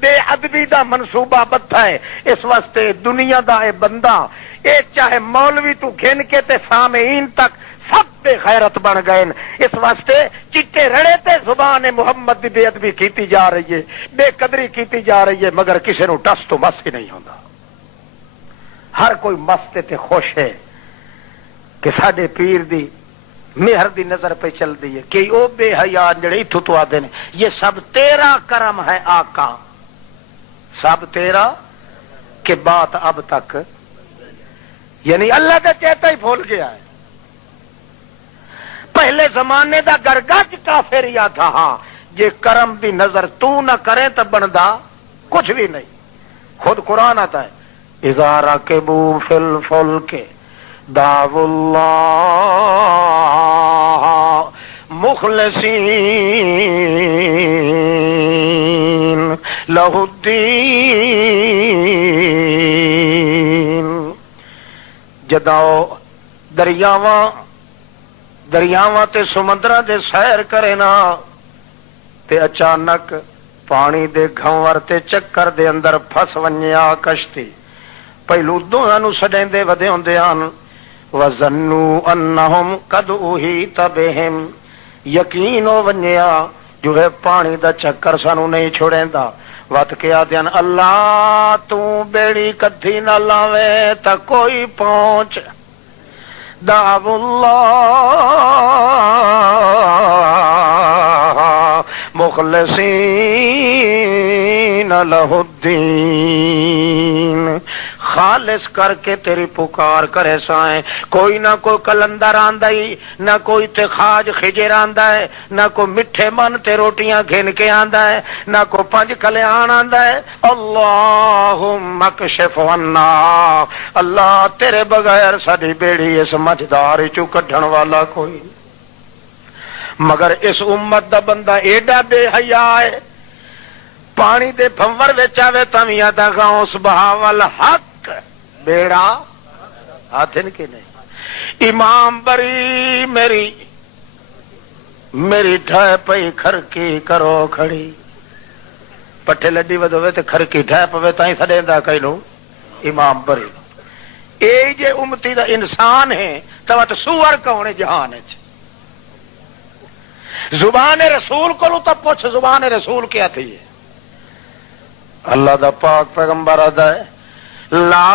بے ادبی دا منصوبہ بتھا ہے، اس واسطے دنیا دا اے بندہ اے چاہے مولوی تو گھن کے تے سامعین تک سب بے غیرت بن گئے، اس واسطے چٹے رڑے تے زبان محمد دی بے ادبی کیتی جا رہی ہے، بے قدری کیتی جا رہی ہے، مگر کسی نو ٹس تو مس ہی نہیں ہوندا۔ ہر کوئی مست تے خوش ہے کہ ساڈے پیر دی مہر دی نظر پہ چل دی ہے کہ او بے حیا جڑے اتھو تو آدے نے یہ سب تیرا کرم ہے آقا، سب تیرا کہ بات اب تک، یعنی اللہ کا چیتا ہی بھول گیا ہے۔ پہلے زمانے دا گرگج کافر یا تھا، ہاں جے کرم دی نظر تو نہ کرے تو بندا کچھ بھی نہیں۔ خود قرآن آتا ہے اذا رکبوا فی الفلک دعوا اللہ مخلصین لہ الدین۔ جداؤ دریاواں تے سمندراں دے سیر کرے نا تے اچانک پانی دے گھنور تے چکر دے اندر پھس ونجیا کشتی، پہلو دونوں سڈیندے ودے ہوندے ہن، وَظَنُّوا أَنَّهُمْ قَدْ أُحِيطَ بِهِمْ، یقین ہو ونجیا جو ہے پانی دا چکر سانو نہیں چھوڑیندا، وت کے آدھے اللہ تو بیڑی کدھی نہ لاوے تا کوئی پہنچ، دعوا اللہ مخلصین لہ الدین خالص کر کے تیری پکار کرے سائیں. کوئی نہ کوئی کلندر آندا ہی، نہ کوئی تے خاج خجر آندا ہے، نہ کوئی میٹھے من تے روٹیاں گھن کے آندا ہے، نہ کوئی پنج کلیان آندا ہے. اللہم اکشف عنا، اللہ تیرے بغیر ساری بیڑی اس مجدار چوں کڈھن والا کوئی نہیں. مگر اس امت دا بندہ ایڈا بے حیا ہے، پانی دے پھنور وچ آوے تاں دا غوث بہاول حق بیڑا ہاتھن کے نہیں. امام بری میری ڈھائے پئی کھرکی کرو کھڑی، پٹھے لڈی ود ہوئے تے کھرکی ڈھائے پوے تائیں سڈیندا کینو امام بری. اے جے امتی دا انسان ہے تو سور کونے جہان وچ. زبان رسول کو تو پوچھ زبان رسول کیا تھی. اللہ دا پاک پیغمبر آدا ہے لا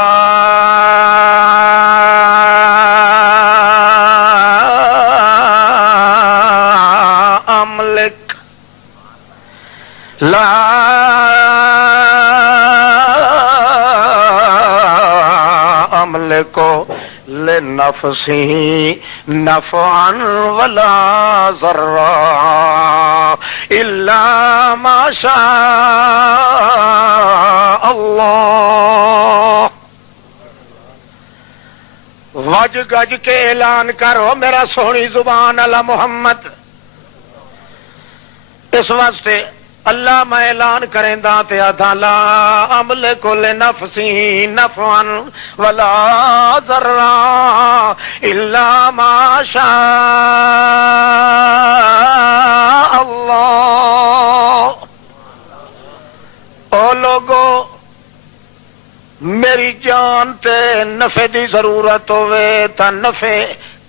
املک لنفسی نفعا ولا ضرا الا ما شاء اللہ. وج گج کے اعلان کرو میرا سونی زبان اللہ محمد. اس واسطے اللہ میں اعلان کریں دا تے آدھا لا املک لنفسی نفعا ولا ضرا الا ما شاء اللہ. او لوگو میری جان تے نفع دی ضرورت ہوئے تا نفع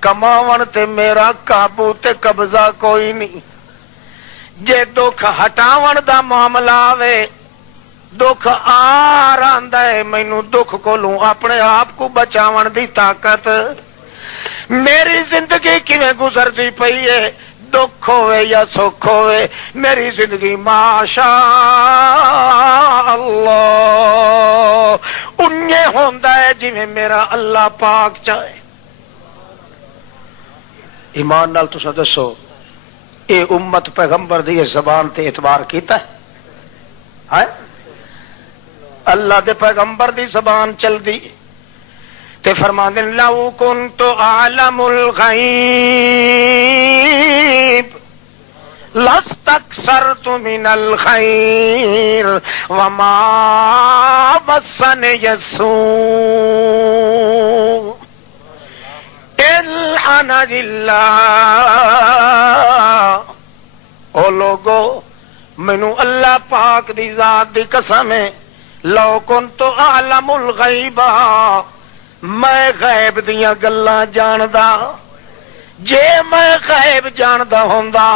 کماون تے میرا قابو تے قبضہ کوئی نہیں. جے دکھ ہٹاون دا معاملہ آوے دکھ آ رہندا ہے مینوں دکھ کولوں اپنے آپ کو بچاون دی طاقت. میری زندگی کیویں گزردی پئی ہے دکھ ہوئے یا سکھ ہوئے میری زندگی ماشاء اللہ انجے ہوندا ہے جویں میرا اللہ پاک چاہے. ایمان نال تساں دسو اے امت پیغمبر دی زبان تے اعتبار کیتا ہے؟ اللہ دے پیغمبر دی زبان چل دی تے فرماندے لو کنت اعلم الغیب لاستکثرت من الخیر وما مسنی السوء الحمد للہ. او لوگو مینو اللہ پاک دی ذات دی قسم ہے لو کنت اعلم الغیب میں غیب دیاں گلاں جاندا. جے میں غیب جاندا ہوندا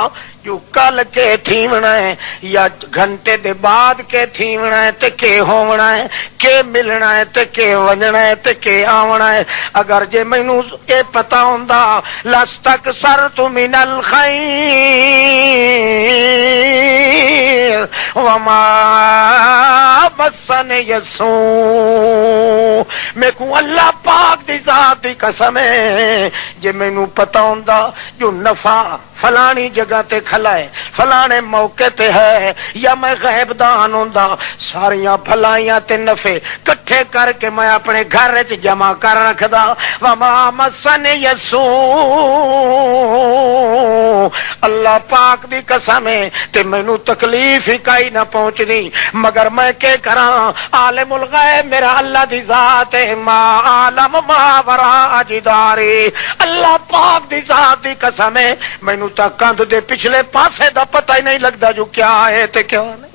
جو کل کے تھیونا ہے یا گھنٹے دے بعد کے تھیونا ہے تے کے ہونا ہے کے ملنا ہے تے کے ونجنا ہے تے کے آونا ہے. اگر جے مینوں اے پتہ ہوندا لاستکثرت من الخیر وما مسنی السوء. میں کو اللہ پاک دی ذات دی قسم ہے جے مینوں پتہ ہوندا جو نفع فلانی جگہ تے کھلا ہے فلانے موقع تے ہے یا میں غیب دان ہوندا ساریاں بھلائیاں تے نفع کٹھے کر کے میں اپنے گھر وچ جمع کر رکھدا. وما مسنی السوء اللہ پاک دی قسم ہے تے مینوں تکلیف ہی کئی نہ پہنچنی. مگر میں کے کراں عالم الغیب میرا اللہ دی ذات ہے ما عالم ما وراء جداری. اللہ پاک دی ذات دی قسم ہے مینوں تا کندھ دے پچھلے پاسے دا پتہ ہی نہیں لگدا جو کیا ہے تے کیا نہیں.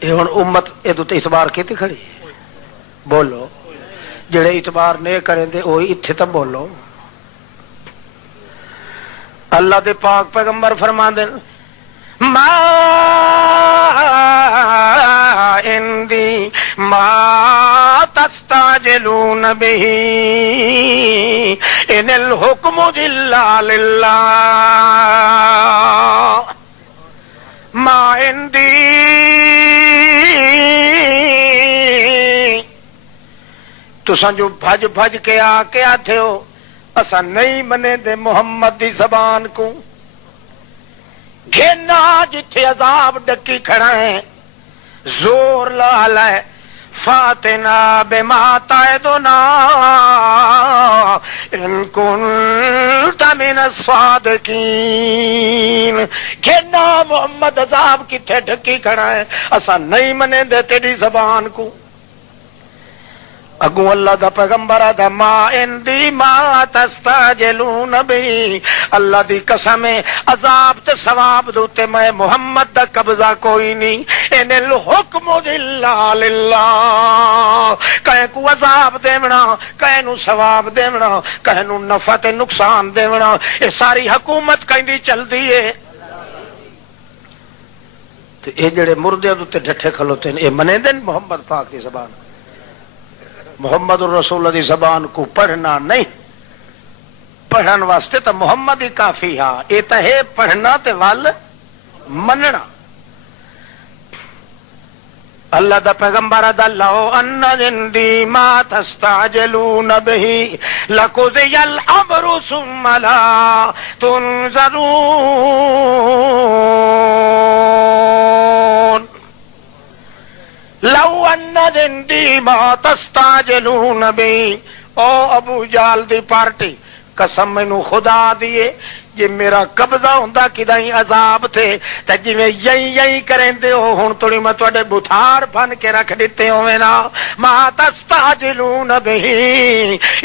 اے ہن امت اے تو اعتبار کیتی کھڑی بولو. جڑے اعتبار نہیں کریں دے وہی اتھے تے بولو. اللہ دے پاک پیغمبر فرماندے ما عندي ما تستعجلون به إن الحكم إلا لله ما عندي تساں جو بھج بھج کے آ کے آتے ہو اساں نہیں منے دے محمد دی زبان کو، گھنا جتھے عذاب ڈکی کھڑا ہے زور لا لے فاتنا بما تعدنا ان کنت من الصادقین، گھنا محمد عذاب کتھے ڈکی کھڑا ہے اساں نہیں منے دے تیری زبان کو۔ اگوں اللہ دا پیغمبر آدھا ما اندی ما تستعجلون بی، اللہ دی قسم ہے عذاب تے ثواب دوتے میں محمد دا قبضہ کوئی نہیں، ان الحکم الا للہ، کہیں کو عذاب دیونا کہیں نو ثواب دیونا کہیں نو نفع تے نقصان دیونا، یہ ساری حکومت کہیں دی چل دی ہے۔ تے اے جڑے مردے دوتے ڈٹھے کھلوتے ہیں اے منے دن محمد پاک دی زبان، محمد الرسول دی زبان کو پڑھنا نہیں، پڑھن واسطے تو محمد ہی کافی ہا، یہ تو ہے پڑھنا تے ول مننا۔ اللہ دا پیغمبر دا لو ان عندی ما تستعجلون به لقضی الامر ثم لا تنظرون، لو ان عندی ما تستعجلون به، او ابو جال دی پارٹی قسم مینوں خدا دیے جی میرا قبضہ ہوندا کدائیں عذاب تھے تے جویں یئی کریندے ہو ہن تھوڑی میں تواڈے بتھار بن کے رکھ دتے ہوویں نا، ما تستعجلون به،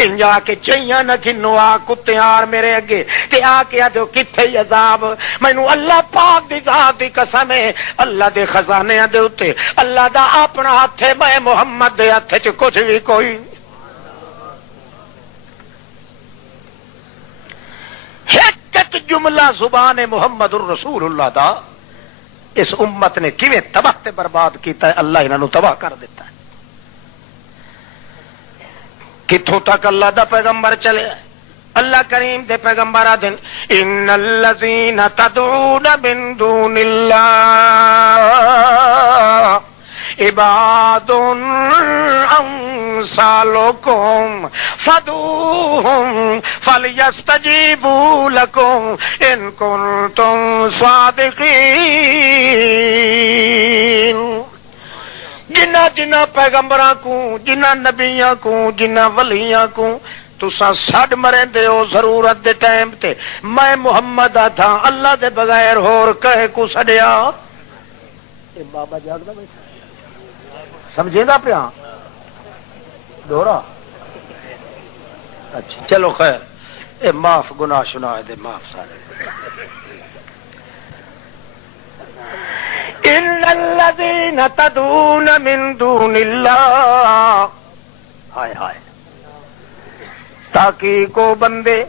انجا کے چیاں نہ کھنو آ کتیار میرے اگے تے آ کے آدھو کتھے عذاب، مینوں اللہ پاک دی ذات دی قسم ہے اللہ دے خزانے دے اوتے اللہ دا اپنا ہاتھ ہے، میں محمد دے ہاتھ وچ کچھ بھی کوئی ایک جملہ زبان محمد الرسول اللہ دا اس امت نے کیویں تباہ تے برباد کیتا ہے، اللہ انہاں نو تباہ کر دیتا ہے۔ کتھوں تک اللہ دا پیغمبر چلے، اللہ کریم دے پیغمبر آدن ان الذین تدعون من دون اللہ عباد امثالکم فدعوہم فلیستجیبوا لکم ان کنتم صادقین، جنہ جنہ پیغمبراں کو، جنہ نبیاں کو، جنہ ولیاں کو تساں سڈ مرندے ہو ضرورت دے ٹائم تے، میں محمد آتھا اللہ دے بغیر ہور کہے کو سڈیا۔ اے بابا جاگدا بیٹھا سمجھے گا پیا دورا، اچھا چلو خیر، اے معاف گناہ شنا دے معاف سارے۔ ان الذین تدعون من دون اللہ، ہائے ہائے، تاکہ کو بندے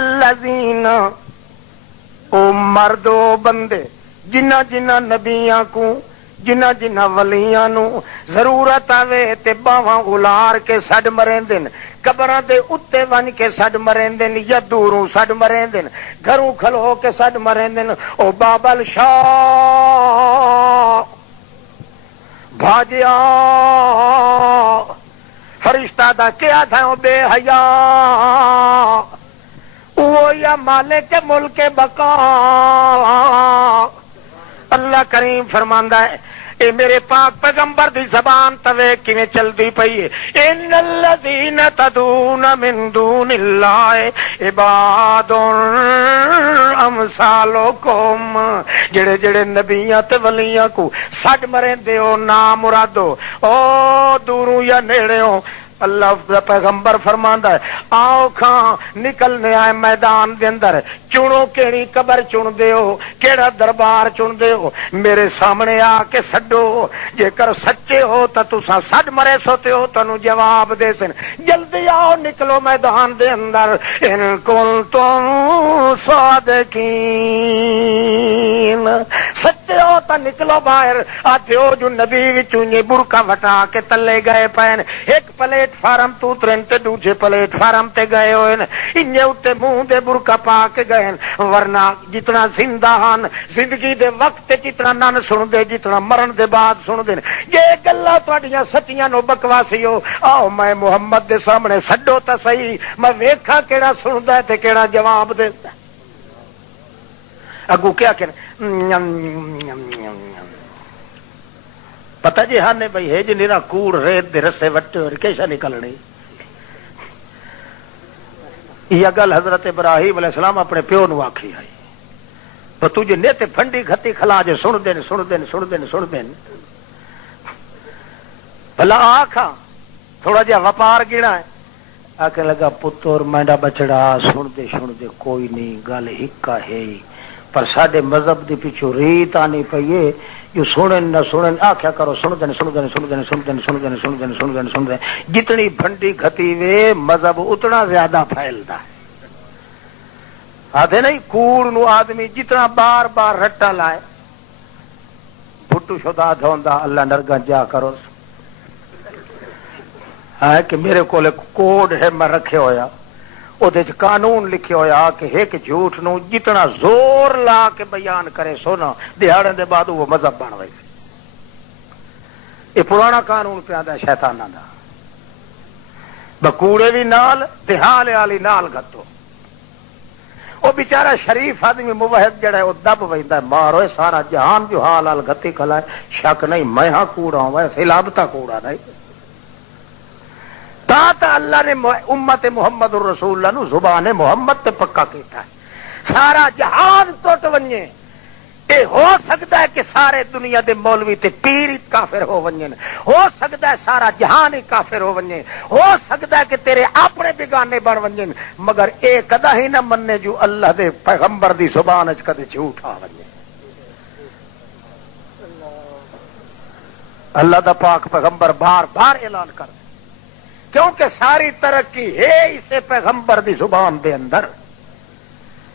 الذین، او مرد و بندے جنہ جنہ نبیاں کو، جنہ جنہ ولیاں نو ضرورت آوے تے باواں اولار کے سڈ مریندن، قبراں دے اتے ون کے سڈ مریندن، یا دوروں سڈ مریندن، گھروں کھلو کے سڈ مریندن۔ او بابل شاہ بھاجیا فرشتہ دا کیا تھا او بے حیا، او یا مالک ملک بقا، اللہ کریم فرماندا ہے اے میرے پاک پیغمبر دی زبان توے کیویں چلدی پئی ہے، ان الذین تدعون من دون اللہ عباد امثالکم، جڑے جڑے نبیاں تے ولیاں کو سڈ مرندے ہو نا مرادو، او دوروں یا نیڑےوں، اللہ دا پیغمبر فرماندا ہے آؤ کھاں نکلنے آئے میدان دے اندر، چنو کیڑی قبر چن دے ہو، کیڑا دربار چن دے ہو، میرے سامنے آ کے سڈو، جے کر سچے ہو تو تساں سڈ مرے سوتے ہو تنو جواب دے سن، جلدی آؤ نکلو میدان دے اندر، ان کنتم صادقین، سچے تے او تا نکلو باہر آتے او جو نبی وچوں یہ برقع وٹا کے تلے گئے پین ایک پلیٹ فارم تو ترن تے دوجے پلیٹ فارم تے گئے ہوئے انجے اتے منہ دے برقع پا کے گئے ورنہ جتنا زندہ ہن زندگی دے وقت جتنا نن سن دے جتنا مرن دے بعد سن دے جے گلاں تہاڈیاں سچیاں نو بکواسی ہو آؤ میں محمد دے سامنے سڈو تا صحیح میں ویکھاں کیڑا سندا ہے تے کیڑا جواب دیندا اگو کیا کہ پتہ جی ہاں بھائی ہے جی نیرا کوڑ ریت دے رسے وٹے اور کیسا نکلنی یہ گل حضرت ابراہیم علیہ السلام اپنے پیو نو آکھی آئی تو تجھے نیتے پھنڈی گھتی کھلا جے سن دین بھلا آکھا تھوڑا جہا وپار گینا ہے آکھے لگا پتر مینڈا بچڑا سن دے کوئی نہیں گل ہکا ہے پر ساڈے مذہب دی پیچھو ریت آنی پئیے جو سنن نہ سنن آکھیا کرو سن دین جتنی بھنڈی گھتی وے مذہب اتنا زیادہ پھیلتا ہے آدھے نہیں کوڑ نو آدمی جتنا بار بار رٹا لائے بھٹو شدا دھوندا اللہ نرگاں جا کرو ہے کہ میرے کو کوڈ ہے میں رکھے ہویا او دے قانون لکھے ہویا کہ ایک جھوٹ نو جتنا زور لا کے بیان کرے سونا دیہاڑے دے بعد وہ مذہب بن وے سی یہ پرانا قانون پہ آندا شیطاناں دا بکوڑے بھی نال دہالے والی نال گھتو وہ بیچارہ شریف آدمی موحد جڑا ہے وہ دب ویندا ہے مارو سارا جہان جو حال حال گھتی کھلا ہے شک نہیں میں ہاں کوڑا ہوں ویسے لابتا کوڑا نہیں تا اللہ نے امت محمد الرسول اللہ نو زبان محمد تے پکا کیتا ہے سارا جہان ٹوٹ ونجے اے ہو سکتا ہے کہ سارے دنیا دے مولوی تے پیر کافر ہو ونجن ہو سکتا ہے سارا جہان ہی کافر ہو ونجے ہو سکتا ہے کہ تیرے اپنے بگانے بن ونجن مگر اے کدا ہی نہ مننے جو اللہ دے پیغمبر دی زبان وچ کدے جھوٹ آ ونجے اللہ دا پاک پیغمبر بار بار اعلان کر کیونکہ ساری ترقی ہے اسے پیغمبر دی زبان دے اندر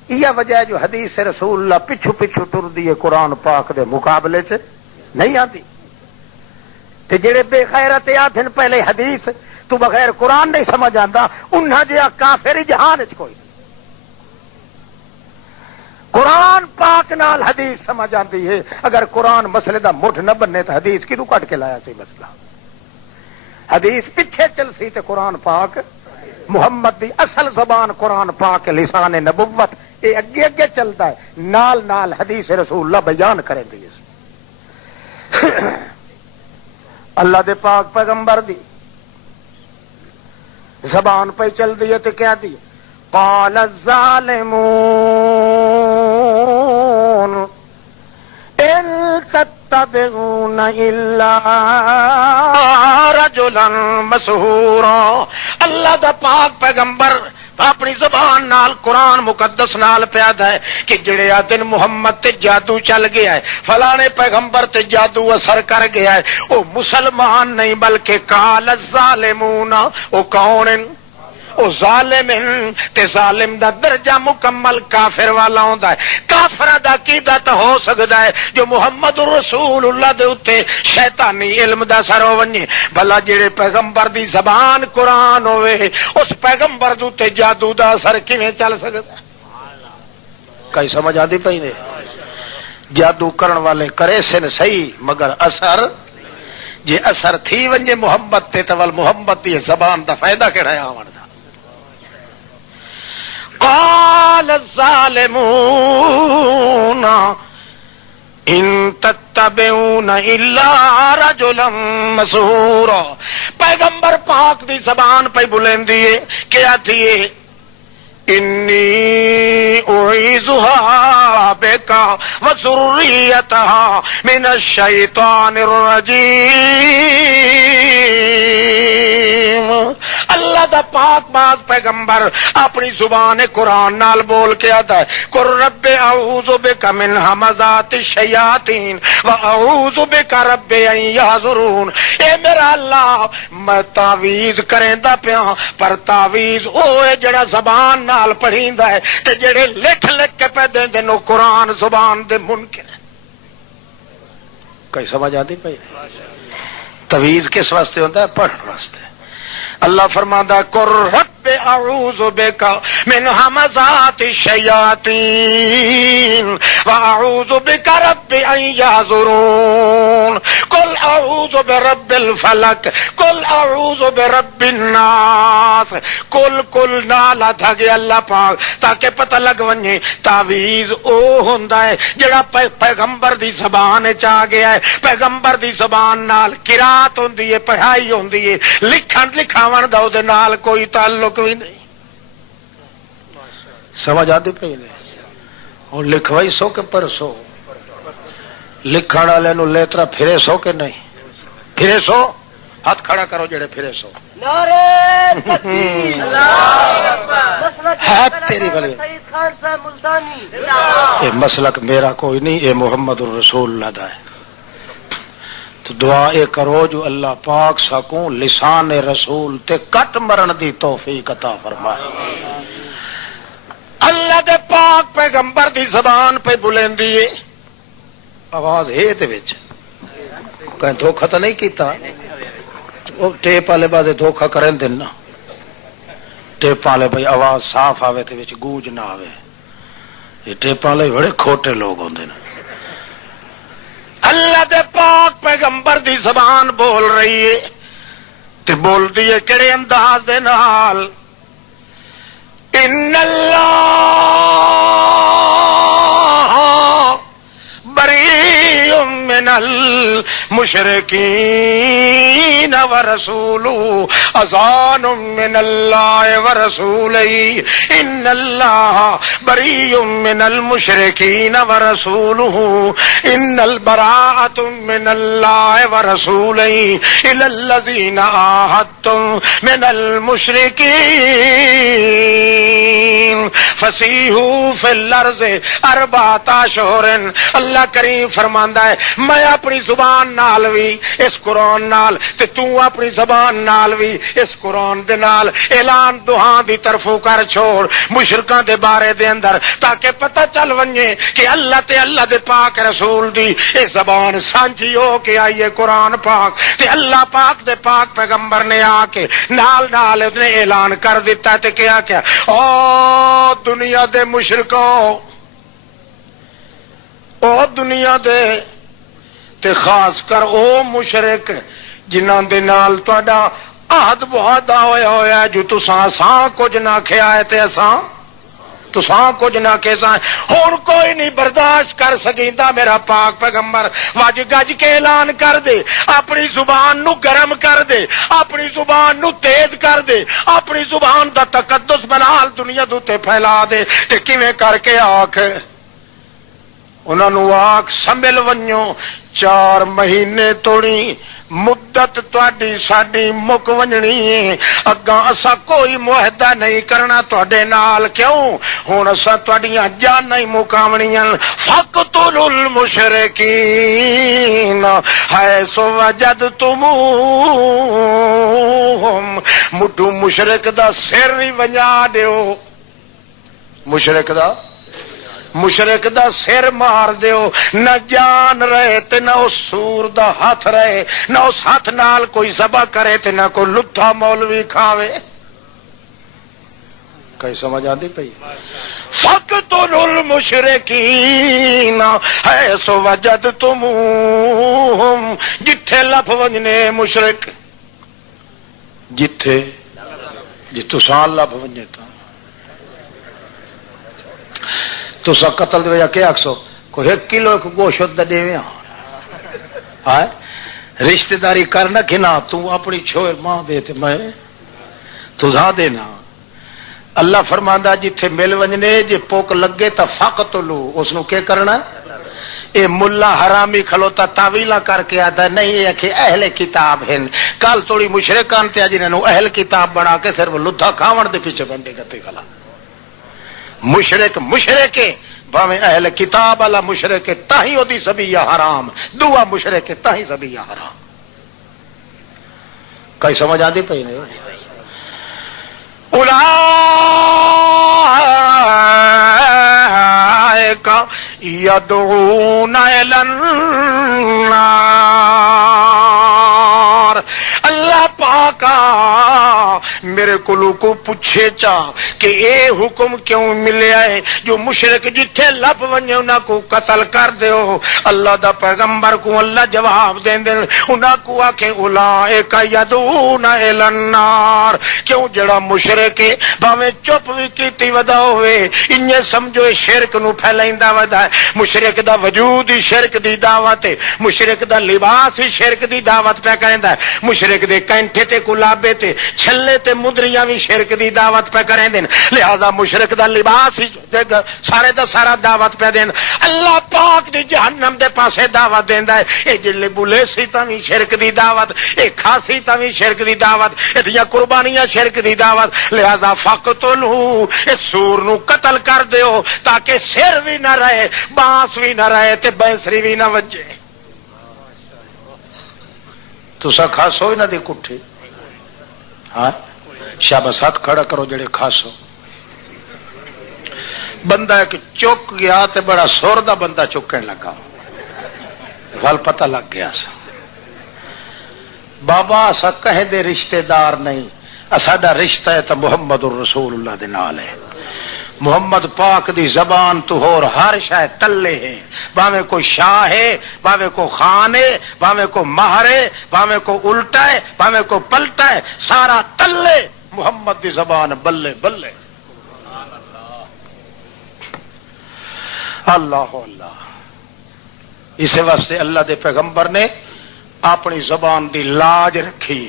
یہ وجہ ہے جو حدیث رسول اللہ پچھو پچھو ٹر دیے قرآن پاک دے مقابلے سے نہیں آتی تے جڑے بے غیرت آدھن پہلے حدیث تو بغیر قرآن نہیں سمجھ آندا انہاں جہا کافر جہان وچ کوئی قرآن پاک نال حدیث سمجھ آندی ہے اگر قرآن مسئلے دا مٹھ نہ بننے تو حدیث کدوں کٹ کے لایا سی مسئلہ حدیث پیچھے چل سی تے قرآن پاک محمد دی اصل زبان قرآن پاک لسان نبوت یہ اگے اگے چلتا ہے نال نال حدیث رسول اللہ بیان کریں دی اللہ دے پاک پیغمبر دی زبان پہ چل دی تے کیا دی قال الظالمون ان تتبعون الا رجلا مسحورا اللہ دا پاک پیغمبر اپنی زبان نال قرآن مقدس نال پیادا ہے کہ جڑے آدن محمد تے جادو چل گیا ہے فلانے پیغمبر تے جادو اثر کر گیا ہے او مسلمان نہیں بلکہ قال الظالمون او کون او ظالم تے ظالم دا درجہ مکمل کافر والا ہوندا ہے کافر دا عقیدہ تے ہو سکدا ہے جو محمد رسول اللہ دے اوتے شیطانی علم دا سر ہو ونجے بھلا جڑے پیغمبر دی زبان قرآن ہوئے اس پیغمبر دے اوتے جادو دا اثر کیویں چل سکدا کئی سمجھ آندی پئی نے جادو کرن والے کرے سن صحیح مگر اثر جے اثر تھی ونجے محمد تے ول محمد دی زبان دا فائدہ کیڑا ہے آون قال الظالمون ان تتبعون الا رجلا مسحورا پیغمبر پاک دی زبان پہ بلندی ہے کیا تھی انی اعیذها بک وذریتها من الشیطان الرجیم اللہ دا پاک باز پیغمبر اپنی زبان قرآن نال بول کے آتا ہے قل رب اعوذ بک من همزات الشیاطین واعوذ بک رب ان یحضرون اے میرا اللہ میں تعویذ کریندا پیا پر تعویذ اوے جڑا زبان نال پڑھیندا ہے تے جڑے لکھ لکھ کے پہ دیندے نو قرآن زبان دے منکر کئی سمجھ آتی پئی؟ تویز کس واسطے ہوتا ہے؟ پڑھنے واسطے. اللہ فرماتا قل رب اعوذ بک من همزات الشیاطین واعوذ بک رب ان یحضرون. قل اعوذ برب الفلق قل اعوذ برب الناس. کل نال تھا گیا اللہ پاک تاکہ پتہ لگ ونجے تعویذ او ہوندا ہے جڑا پیغمبر دی زبان وچ آ گیا ہے. پیغمبر دی زبان نال قرات ہوندی ہے، پڑھائی ہوندی ہے، لکھاون دا او دے نال کوئی تعلق بھی نہیں. سمجھ آتی پئی نہیں؟ اور لکھوائی سو کہ پرسو لکھن والے نو لیترا پھرے سو کہ نہیں پھرے سو؟ ہاتھ کھڑا کرو جڑے پھرے سو. ہے تیری بلی اے مسلک میرا کوئی نہیں، اے محمد الرسول اللہ دا ہے. تو دعا اے کرو جو اللہ پاک سکوں لسان رسول تے کٹ مرن دی توفیق عطا فرمائے. اللہ دے پاک پیغمبر دی زبان پہ بلندی ہے، آواز ہے تے وچ کہیں دھوکھا تو نہیں کیتا. ٹیپ والے بعد دھوکھا کریں دینا، ٹیپ والے بھائی آواز صاف آوے تے وچ گونج نہ آوے. یہ ٹیپ والے بڑے کھوٹے لوگ ہوندے نے. اللہ دے پاک پیغمبر دی زبان بول رہی ہے تے بول دی ہے کیڑے انداز دے نال؟ ان اللہ بریء من المشرکین ورسولہ اذان من اللہ ورسولہ. ان اللہ بریء من المشرکین ورسولہ ان البراءۃ من اللہ ورسولہ الی الذین عاہدتم من المشرکین فسیحوا فی الارض اربعۃ اشہر. اللہ کریم فرماندا ہے میں اپنی زبان نال وی اس قرآن نال تے تو اپنی زبان نال وی اس قرآن دے نال اعلان دعا دی طرفوں کر چھوڑ مشرکاں دے بارے دے اندر تاکہ پتہ چل ونجے کہ اللہ تے اللہ دے پاک رسول دی اے زبان سانجھی ہو کے آئی ہے قرآن پاک تے اللہ پاک دے پاک پیغمبر نے آ کے نال نے اعلان کر دیتا تے کیا او دنیا دے مشرکوں، او دنیا دے تے خاص کر او مشرک جنہاں دے نال تہاڈا عہد معاہدہ ہویا ہویا جو تساں کچھ نہ کھیا ہے تے اساں تساں کچھ نہ کہساں. ہن کوئی نہیں برداشت کر سکیندا میرا پاک پیغمبر وج گج کے اعلان کر دے، اپنی زبان نو گرم کر دے، اپنی زبان نو تیز کر دے، اپنی زبان دا تقدس بنال دنیا دے تے پھیلا دے. تے کیویں کر کے آکھ انہاں نو آکھ سنبھل ونجو 4 مہینے توڑی مدت تواڈی ساڈی مک ونجنی ہے، اگاں اساں کوئی معاہدہ نہیں کرنا تواڈے نال. کیوں؟ ہن اساں تواڈیاں جاناں ہی مکاونیاں. فقتلوا المشرکین حیث وجدتموہم. مٹھو مشرک دا سر ہی ونجا دیو، مشرک دا سر مار دیو. نہ جان رہے تے نہ اس سور دا ہاتھ رہے، نہ اس ہاتھ نال کوئی ذبح کرے تے نہ کوئی لتھا مولوی کھاوے. کئی سمجھ آتی پئی؟ فقتلوا المشرکین حیث وجدتموہم. جتھے لب ونجنے مشرک، جتھے تساں لب ونجے تسا قتل دے یا کیا آکسو کوئی 1 کلو گوشت دے دیویں رشتہ داری کرنا کھنا تو اپنی چھوڑ ماں دے تے میں تو دا دینا. اللہ فرماندا جتھے مل ونجنے جے پوک لگے تا فقتلو اس نو کیا کرنا. اے ملا حرامی کھلوتا تاویلاں کر کے آتا نہیں ہے کہ اہل کتاب ہیں. کل توڑی مشرکان تے جنہاں نو اہل کتاب بنا کے صرف لدھا کھاون دے پیچھے بنڈے گتے کلا. مشرک بھاویں اہل کتاب والا مشرک تاہی او دی ذبیحہ حرام، دعا مشرک تاہی ذبیحہ حرام. کئی سمجھ آندی پئی نہیں؟ اولئک يدعون إلى النار. اللہ پاکا میرے کو پوچھے چا کہ اے حکم کیوں ملیا ہے جو مشرک جتھے لپ ونجے انہاں کو قتل کر دیو. اللہ دا پیغمبر کو اللہ جواب دین دے انہاں کو آکھے اولئک یدعون الی النار. کیوں جڑا مشرک ہے بھاویں چپ بھی کیتی ودا ہوئے انہیں سمجھو شرک نو پھیلیندا ودا ہے. مشرک دا وجود ہی شرک دی دعوت ہے. مشرک دا لباس ہی شرک دی دعوت پہ کریندا ہے. مشرک دے کینٹھے تے گلابے تے چھلے تے مدریاں بھی شرک دی دعوت پہ کریں دین. لہذا مشرک دا لباس ہی سارے دا سارا دعوت پہ دین. اللہ پاک دی جہنم دے پاسے دعوت دیندا ہے. اے جلے بولے سی تا بھی شرک دی دعوت, اے کھاسی تا بھی شرک دی دعوت, ادیاں قربانیاں شرک دی دعوت. لہذا فقتلہ اس سور نو قتل کر دیو تاکہ سر بھی نہ رہے, بانس بھی نہ رہے تے بینسری بھی نہ وجے. تسا کھاسو ہی نہ دی کٹھی. ہاں شاباش ہاتھ کھڑا کرو جڑے کھاسو. بندہ ایک چک گیا تے بڑا سور دا بندہ چکن لگا, ول پتہ لگ گیا سا. بابا اسا کہے دے رشتہ دار نہیں, اساڈا رشتہ ہے تو محمد الرسول اللہ دے نال ہے. محمد پاک دی زبان تو ہور ہر شے تلے ہے. باویں کوئی شاہ ہے, باویں کو خان ہے, باویں کو مہر ہے, باویں کو الٹا ہے, باویں کو پلٹا ہے, سارا تلے محمد دی زبان بلے بلے. اللہ اللہ. اس واسطے اللہ دے پیغمبر نے اپنی زبان دی لاج رکھی,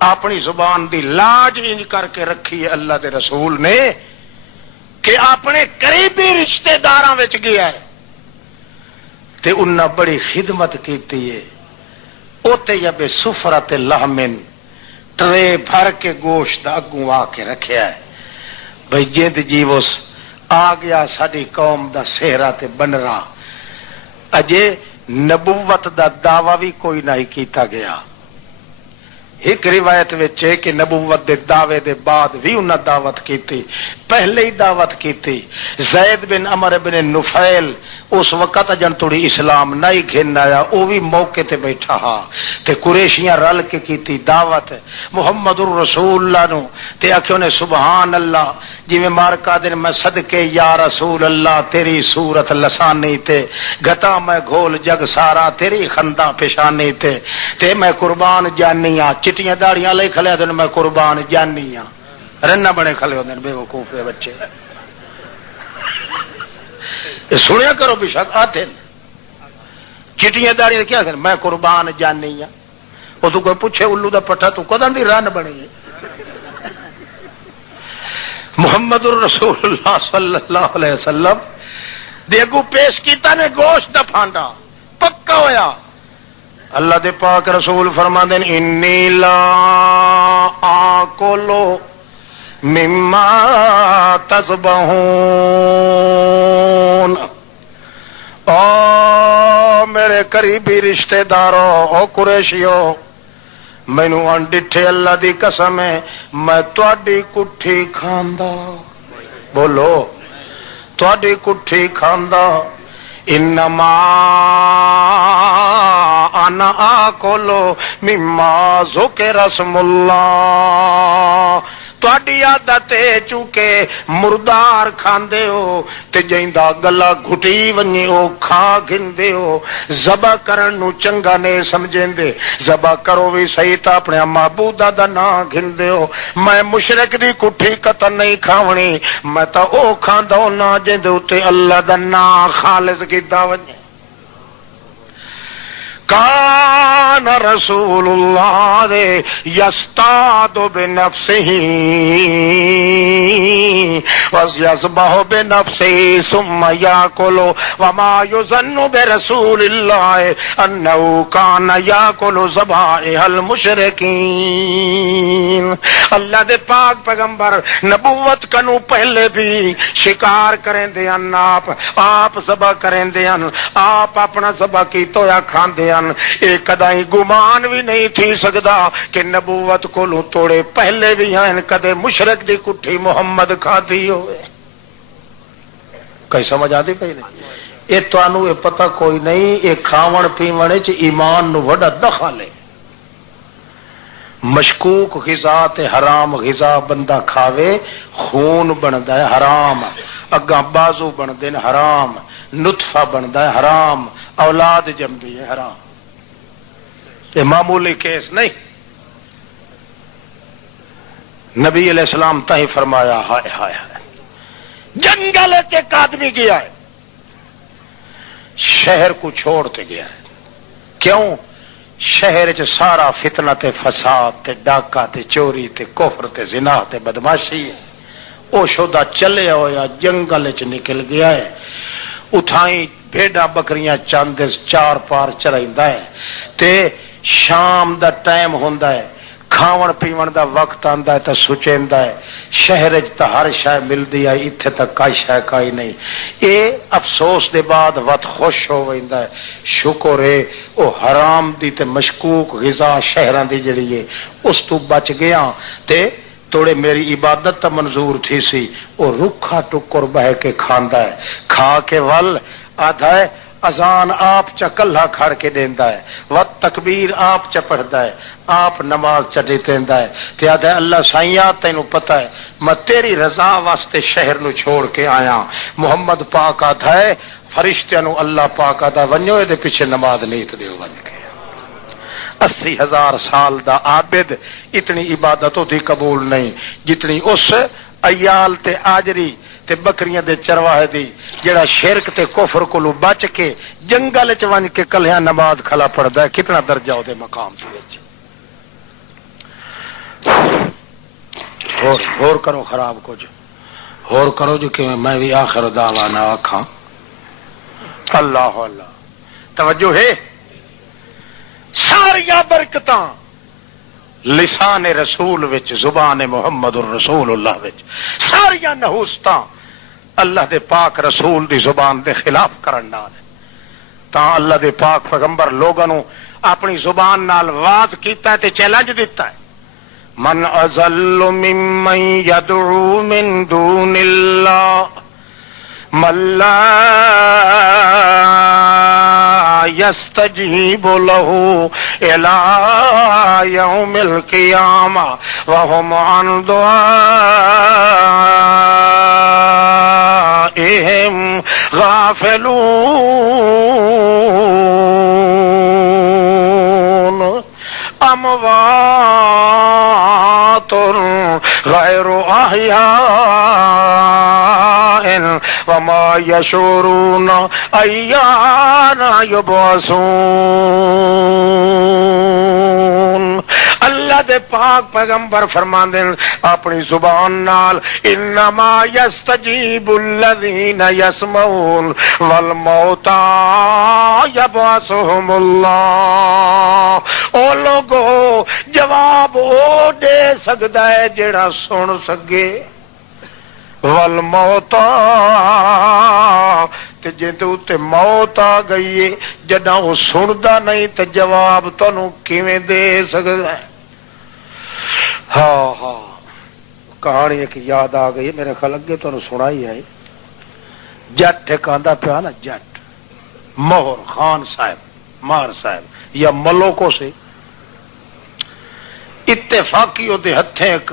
اپنی زبان دی لاج انج کر کے رکھی ہے اللہ دے رسول نے کہ اپنے قریبی رشتہ داراں وچ گیا ہے تے انہاں بڑی خدمت کیتی ہے. اوتے یب سفرت لحمن ٹرے بھر کے گوشت اگوں آ کے رکھیا ہے. بھئی جند جیوس آ گیا ساڈی قوم دا سہرا تے بنرا. اجے نبوت دا دعویٰ بھی کوئی نہیں کیتا گیا. ایک روایت وچ ہے کہ نبوت دے دعوے دے بعد بھی انہاں دعوت کیتی, پہلے ہی دعوت کیتی. زید بن عمر بن نفیل اس وقت جن توڑی اسلام نہیں گھن آیا, وہ بھی موقع تے بیٹھا ہا تے قریشیاں رل کے کیتی دعوت محمد الرسول اللہ نو. تے آکھے نے سبحان اللہ جی میں مارکا دن میں صدقے یا رسول اللہ تیری صورت لسانی تے گتا میں گھول جگ سارا تیری خندہ پیشانی تے میں قربان جانی ہاں. چٹیاں داڑیاں لے کھلے دن میں قربان جانی ہاں. رنا بنے کھلے ہوتے ہیں بے وقوف دے بچے. سنیا کرو بے شک آتے چٹیاں داڑیاں کیا کہ میں قربان جانی ہاں. وہ تو کوئی پوچھے الو دا پٹھا تو کدن دی رن بنی ہے. محمد الرسول اللہ صلی اللہ علیہ وسلم دیگو پیش کیتا نے گوشت دا پھانڈا پکا ہویا. اللہ دے پاک رسول فرماندے ہیں انی لا آکلو مما تذبحون. او میرے قریبی رشتہ دارو, او قریشیو, مینو ان ڈٹھے اللہ دی قسم ہے میں تواڈی کٹھی کھاندا. بولو تواڈی کٹھی کھاندا. انما انا آکلو مما ذکر اسم اللہ. تواڈی عادت ہے چونکہ مردار کھاندے ہو تے جیندا گلا گھٹی ونجے او کھا گھندے ہو. ذبح کرن نو چنگا نہیں سمجھیندے, ذبح کرو بھی صحیح تا اپنے معبودا دا نام گھندے ہو. میں مشرک دی کٹھی قطن نہیں کھاونی, میں تا او کھاندا ہونا جیندے اوتے اللہ دا نام خالص کیتا ونجے. کان رسول اللہ دے یستاد بنفسہ ویذبح بنفسہ ثم یاکل وما یظن برسول اللہ انہ کان یاکل ذبائح المشرکین. اللہ دے پاک پیغمبر نبوت کنو پہلے بھی شکار کریں دے ان, آپ ذبح کریں دے ان, آپ اپنا ذبح کی تویا کھان دے ان. ایک کدائی گمان بھی نہیں تھی سکدا کہ نبوت کو توڑے پہلے بھی ہیں کدے مشرک دی کٹھی محمد کھا دی ہوئے. کئی سمجھ آتی کئی نہیں؟ یہ تمہیں یہ پتہ کوئی نہیں، یہ کھاون پیون چ ایمان نو وڈا دخل ہے۔ مشکوک غذا تے حرام غذا بندہ کھاوے خون بنتا ہے حرام، اگاں بازو بنتے ہیں حرام، نطفہ بنتا ہے حرام، اولاد جمدی ہے حرام۔ یہ معمولی کیس نہیں۔ نبی علیہ السلام تھی فرمایا ہائے ہائے ہائے، جنگل ایک آدمی گیا ہے، شہر کو چھوڑتے گیا ہے۔ کیوں؟ شہر چ سارا فتنہ تے فساد تے ڈاکہ تے چوری تے کفر تے زنا تے بدماشی ہے۔ او شودا چلے ہویا جنگل چ نکل گیا ہے، اتھائی بھیڈاں بکریاں چاند چار پار چرائندا ہے تے شام دا ٹائم ہوندا ہے، کھاون پیون دا وقت آندا ہے تے سچیندا ہے۔ شہر چ تے ہر شے ملدی ہے، ایتھے تک کئی شے کئی نہیں۔ اے افسوس دے بعد وت خوش ہو ویندا ہے، شکر ہے او حرام دی تے مشکوک غذا شہراں دی جڑی ہے اس تو بچ گیا تے توڑے میری عبادت تا منظور تھی سی۔ او رکھا ٹکر بہ کے کھاندا ہے، کھا کے ول آدھا ہے اذان آپ چا کلھا کھڑ کے دیندا ہے، وقت تکبیر آپ چا پڑھدا ہے، آپ نماز چٹی دیندا ہے تے آدھا ہے اللہ سائیاں تینوں پتہ ہے میں تیری رضا واسطے شہر نو چھوڑ کے آیا۔ محمد پاک آدھا ہے فرشتیاں نو اللہ پاک آدھا ونجو دے پیچھے نماز نیت دیو ون کے۔ 80,000 سال دا عابد اتنی عبادتوں دی قبول نہیں جتنی اس ایال تے آجری تے بکریاں دے چرواہے دی جڑا شرک تے کفر کولو بچ کے جنگل چ ون کے کلیاں نماز کھلا پڑدا ہے۔ کتنا درجہ او دے مقام تے وچ۔ ہور کرو خراب کچھ ہور کرو جو کہ میں بھی آخر دعوانا آکھاں اللہ اللہ۔ توجہ ہے، ساریا برکتاں لسان رسول وچ، زبان محمد الرسول اللہ وچ، ساریا نحوستاں اللہ دے پاک رسول دی زبان دے خلاف کرن نال تا اللہ دے پاک پیغمبر لوگاں نو اپنی زبان نال واز کیتا ہے تے چیلنج دیتا ہے۔ من اضل ممن يدعو من دون اللہ من لا يستجيب له الى يوم القيامة وهم عن دعائهم غافلون اموات غیر احیاء وما یشعرون ایان یبعثون۔ اللہ دے پاک پیغمبر فرماندے اپنی زبان نال انما یستجیب الذین یسمعون والموتى یبعثهم اللہ۔ او لوگو جواب او دے سکدا ہے جڑا سن سکے، والموتى تے جے تے موت آ گئی ہے جداں او سندا نہیں تے جواب تانوں کیویں دے سکدا ہے؟ ہاں ہاں، کہانی ایک یاد آ گئی میرے خیال اگے تانوں سنائی ہے۔ جٹ ٹھکاندا پیا نا، جٹ مہر خان صاحب مار صاحب یا ملوکوں سے اتفاقی دے ہتھیں ایک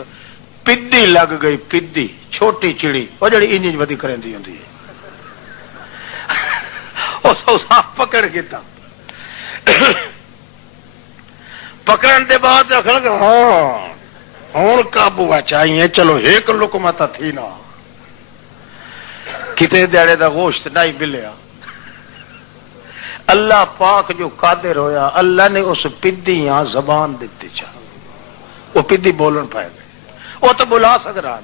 پدی لگ گئی، پدی چھوٹی چڑی وہ جڑی انج ودی کریندی ہوندی ہے، اس پکڑ کیتا، پکڑن دے بعد رکھن کہ ہاں ہوں قابو چاہیے، چلو ایک لقمہ تھی نا، کتے دیڑے دا گوشت نہیں ملیا۔ اللہ پاک جو قادر ہویا، اللہ نے اس پدیاں زبان دیتی چاہ، وہ پدی بولن پائے گئے، وہ تو بلا سکتا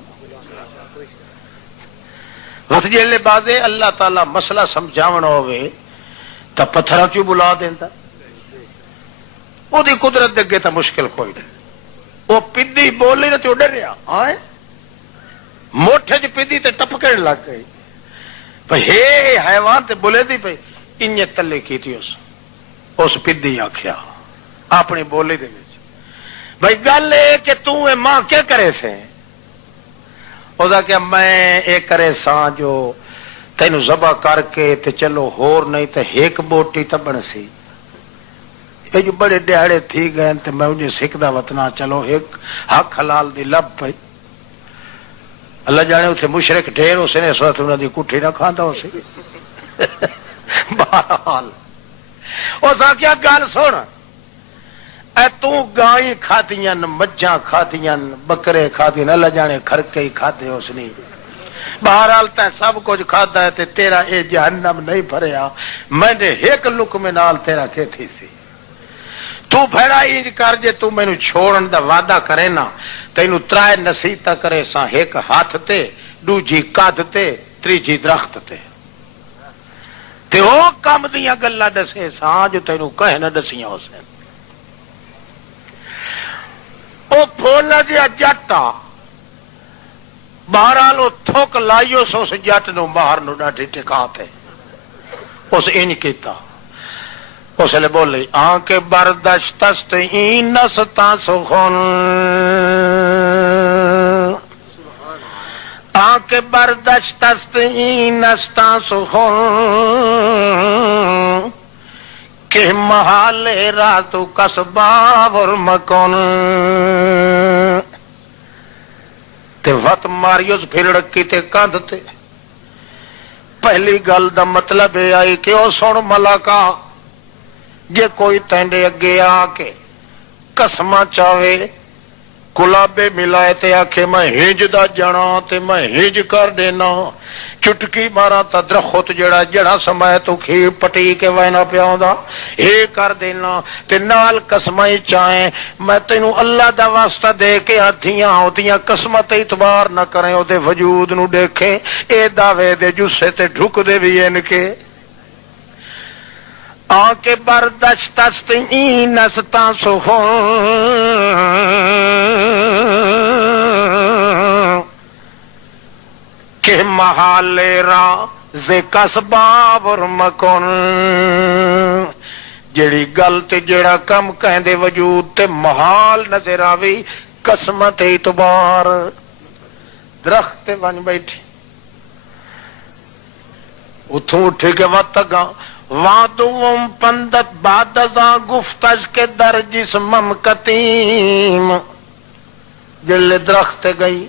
وقت جیلے بازے اللہ تعالی مسئلہ سمجھاونا ہوئے تو پتھروں چوں بلا دینا، وہ دی قدرت دے گے تو مشکل کوئی نہیں۔ وہ پدی بولی نہ تو ڈر رہا آئے موٹے چ پدی تے ٹپکڑ لگ گئی بھائی ہے حیوان تے بولے دی پئی انج تلے کیتی اس پدی آکھیا اپنی بولی دے وچ بھائی گل اے کہ تو اے ماں کیا کرے سے او دا کہ میں اے کرے ساں جو تینوں ذبح کر کے تے چلو ہور نہیں تے ایک بوٹی تبن سی یہ جو بڑے دیہڑے تھی گئے تے میں انہیں سکھدا وطنا چلو ایک حق حلال دی لب پئی اللہ جانے اتنے مشرک ڈھیر اسے نے اس وقت انہوں دی کٹھی نہ کھاندا اسے بہرحال اس آخیا گل سن اے تو گائیں کھادیاں مجھاں کھادیاں بکرے کھادیاں اللہ جانے کھرکے ہی کھادے اس نے بہرحال تے سب کچھ کھادا ہے تے تیرا اے جہنم نہیں بھریا میں نے ایک لقمے نال تیرا کیتھی سی تو بھڑا انج کر جے تو مینوں چھوڑن دا وعدہ کرے نا تینوں ترائے نصیحتاں کرے ساں ایک ہاتھ تے دوجی کد تے تیجی درخت تے او کم دیاں گلاں دسے ساں جو تینوں کہے نہ دسیاں اس نے او پھولا جیا جٹا بہرحال وہ تھوک لائیو سو اس جٹ نو باہر نو ڈاٹی ٹکا تے اس انج کیتا اس لئے بولی آنکھ بردشتست این نستا سخن آنکھ بردشتست این نستا سخن کہ محال راتو کسباور مکن تے وط ماریوس پھرڑکی تے کاندھ تے پہلی گل دا مطلب ہے آئی کہ او سن ملکا جے کوئی تینڈے اگے آ کے قسماں چاہے گلابے ملائے تے آکھے میں ہنج دا جانا تے میں ہنج کر دینا چٹکی مارا تا درخت جڑا سمائے تو کھیر پٹی کے وینا پیاؤں اے کر دینا تے نال قسمیں چاہیں میں تینوں اللہ دا واسطہ دے کے ہتھیاں ہوتیاں قسمت اعتبار نہ کریں او دے وجود نو دیکھیں اے دعوے دے جسے تے ڈھک دے بھی ان کے آنکھ بردشتست این نستا سخن کہ محال را ز کسباور مکن جیڑی گل تے جیڑا کم کہندے وجود تے محال نظر آوی قسمت اعتبار درخت تے ون بیٹھی اتھوں اٹھے کے وقت گا وادوم پندت بعد ازاں گفتش کے در جسمم قتیم جلے درخت گئی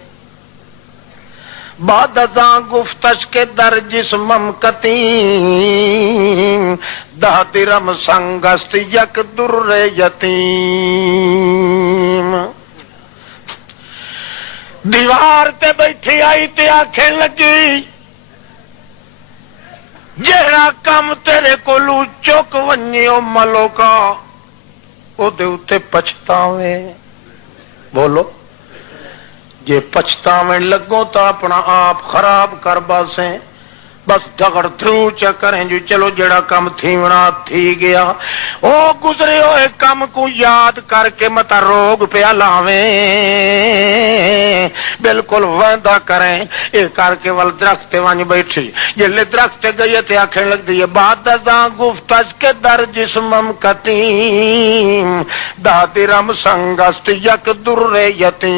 بعد ازاں گفتش کے در جسمم قتیم دہ درم سنگست یک در یتیم دیوار تے بیٹھی آئی تے آنکھیں لگی جہاں کم تیرے کولو چک ونیو ملوکا او دے اتے پچھتاویں بولو جے پچھتاویں لگو تو اپنا آپ خراب کر باسیں بس ڈگڑ تھرو چکریں جو چلو جڑا کم تھیونا تھی گیا او گزرے ہوئے کم کو یاد کر کے متا روگ پہ لاویں بالکل وعدہ کریں اے کر کے ول درخت وانج بیٹھی جلے درخت گئی تے آنکھیں لگ دی بعد ازاں گفتش کے در جسمم قتیم دادرم سنگست یک در یتیم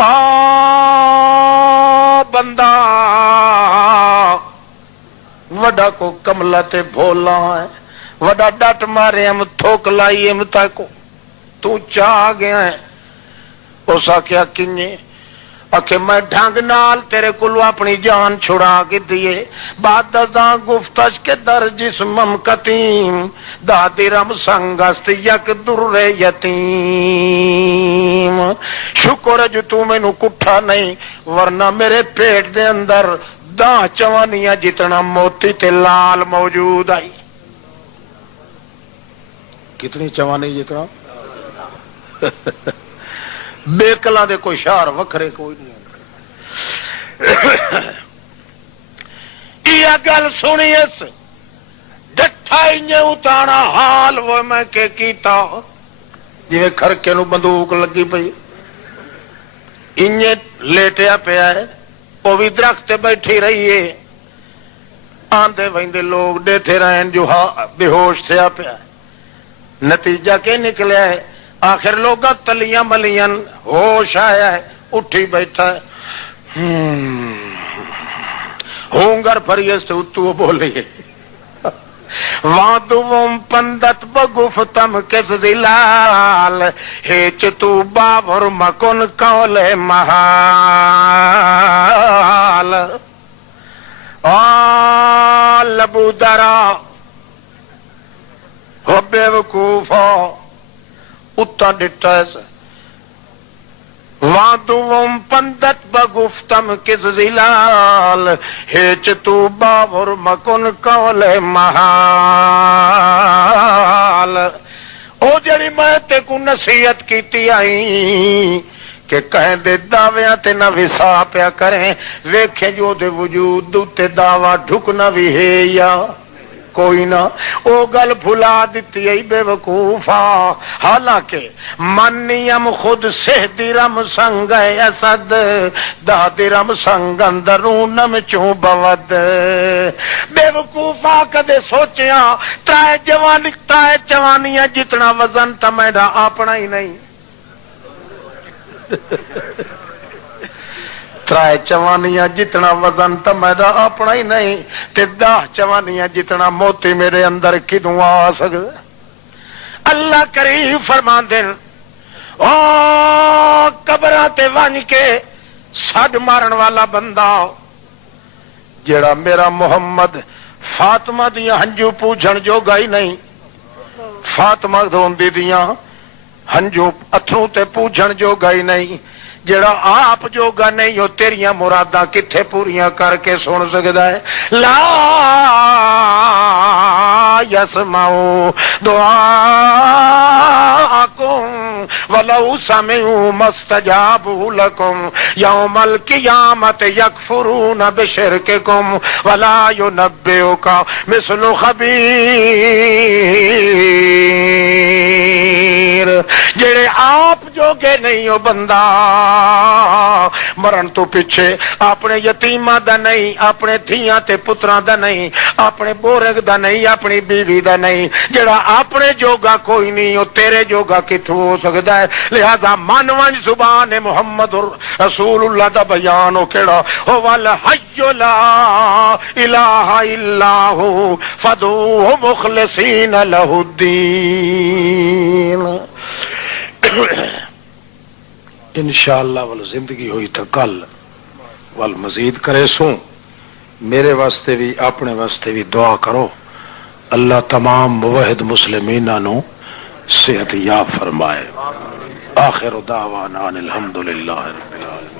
آ بندہ وڈا کو کملا تے بھولا ہے وڈا ڈٹ مارے ہم تھوک لائی ہم تاکو تو چاہ گیا ہے اس آکھیا کنجے آکھے میں ڈھنگ نال تیرے کلو اپنی جان چھڑا کے دیے بعد ازاں گفتش کے در جسمم قتیم دادرم سنگست یک در یتیم شکر جو تو میں نو کٹھا نہیں ورنہ میرے پیٹ دے اندر داں چوانیاں جتنا موتی تے لال موجود آئی کتنی چوانی جتنا بیکلاں دے کوئی شعر وکھرے کوئی نہیں یہ گل سنی اس ڈٹھا انجے اتانا حال وہ میں کہ کیتا جی کھرکے نو بندوق لگی پئی انجے لیٹیا پیا ہے وہ بھی درخت بیٹھی رہی ہے آندے ویندے لوگ ڈیٹھے رہن جو بے ہوش تھیا پیا نتیجہ کے نکلیا ہے آخر لوگ تلیاں ملیاں ہوش آیا ہے اٹھی بیٹھا ہے ہونگر پریس تو تو بولیے وادوم پندت بگفتم کس زلال ہیچ تو باور مکن کول محال لبو درا ہو بے وقوفا اتا ڈٹس وادوم پندت بگفتم کس زلال ہیچ تو باور مکن کول محال او جڑی میں تے کو نصیحت کیتی آئی کہ کہیں دے دعویاں تے نہ وسا پیا کریں ویکھیں جو دے وجود تے دعویٰ ڈھکنا بھی ہے یا کوئی نہ او گل بھلا دیتی ای بے وقوفا حالانکہ منیم خود سہ درم سنگ اسد دا درم سنگ اندرونم چوں بود بے وقوفا کدے سوچیاں ترائے جوانیاں جتنا وزن تا میرا اپنا ہی نہیں ترائے چوانیاں جتنا وزن تو میرا اپنا ہی نہیں تے 10 چوانیاں جتنا موتی میرے اندر کدوں آ سکتا اللہ کریم فرماندے او قبراں تے ون کے سڈ مارن والا بندہ جیڑا میرا محمد فاطمہ دیاں ہنجو پوجھن جوگا ہی نہیں فاطمہ روندی دیاں ہنجو اتھروں تے پوجھن جوگا ہی نہیں جڑا آپ جوگا نہیں ہو تیریاں مراداں کتھے پوریاں کر کے سن سکدا ہے لا یسمعوا دعاءکم ولو سمعوا ما استجابوا لکم یوم القیامت یکفرون بشرککم ولا ینبئک مثل خبیر جڑے آپ جوگے نہیں ہو بندہ مرن تو پیچھے اپنے یتیماں دا نہیں اپنے دھیاں تے پتراں دا نہیں اپنے بورگ دا نہیں اپنی بیوی دا نہیں جڑا اپنے جوگا کوئی نہیں او تیرے جوگا کتھوں ہو سکدا ہے لہذا من ونج زبان محمد رسول اللہ دا بیان ہو کیڑا ہو الحی لا الہ الا ہو فدعوہ مخلصین لہ الدین انشاءاللہ ول زندگی ہوئی تو کل ول مزید کرے سوں میرے واسطے بھی اپنے واسطے بھی دعا کرو اللہ تمام موحد مسلمین نو صحت یاب فرمائے آخر دعوانا الحمدللہ رب العالمین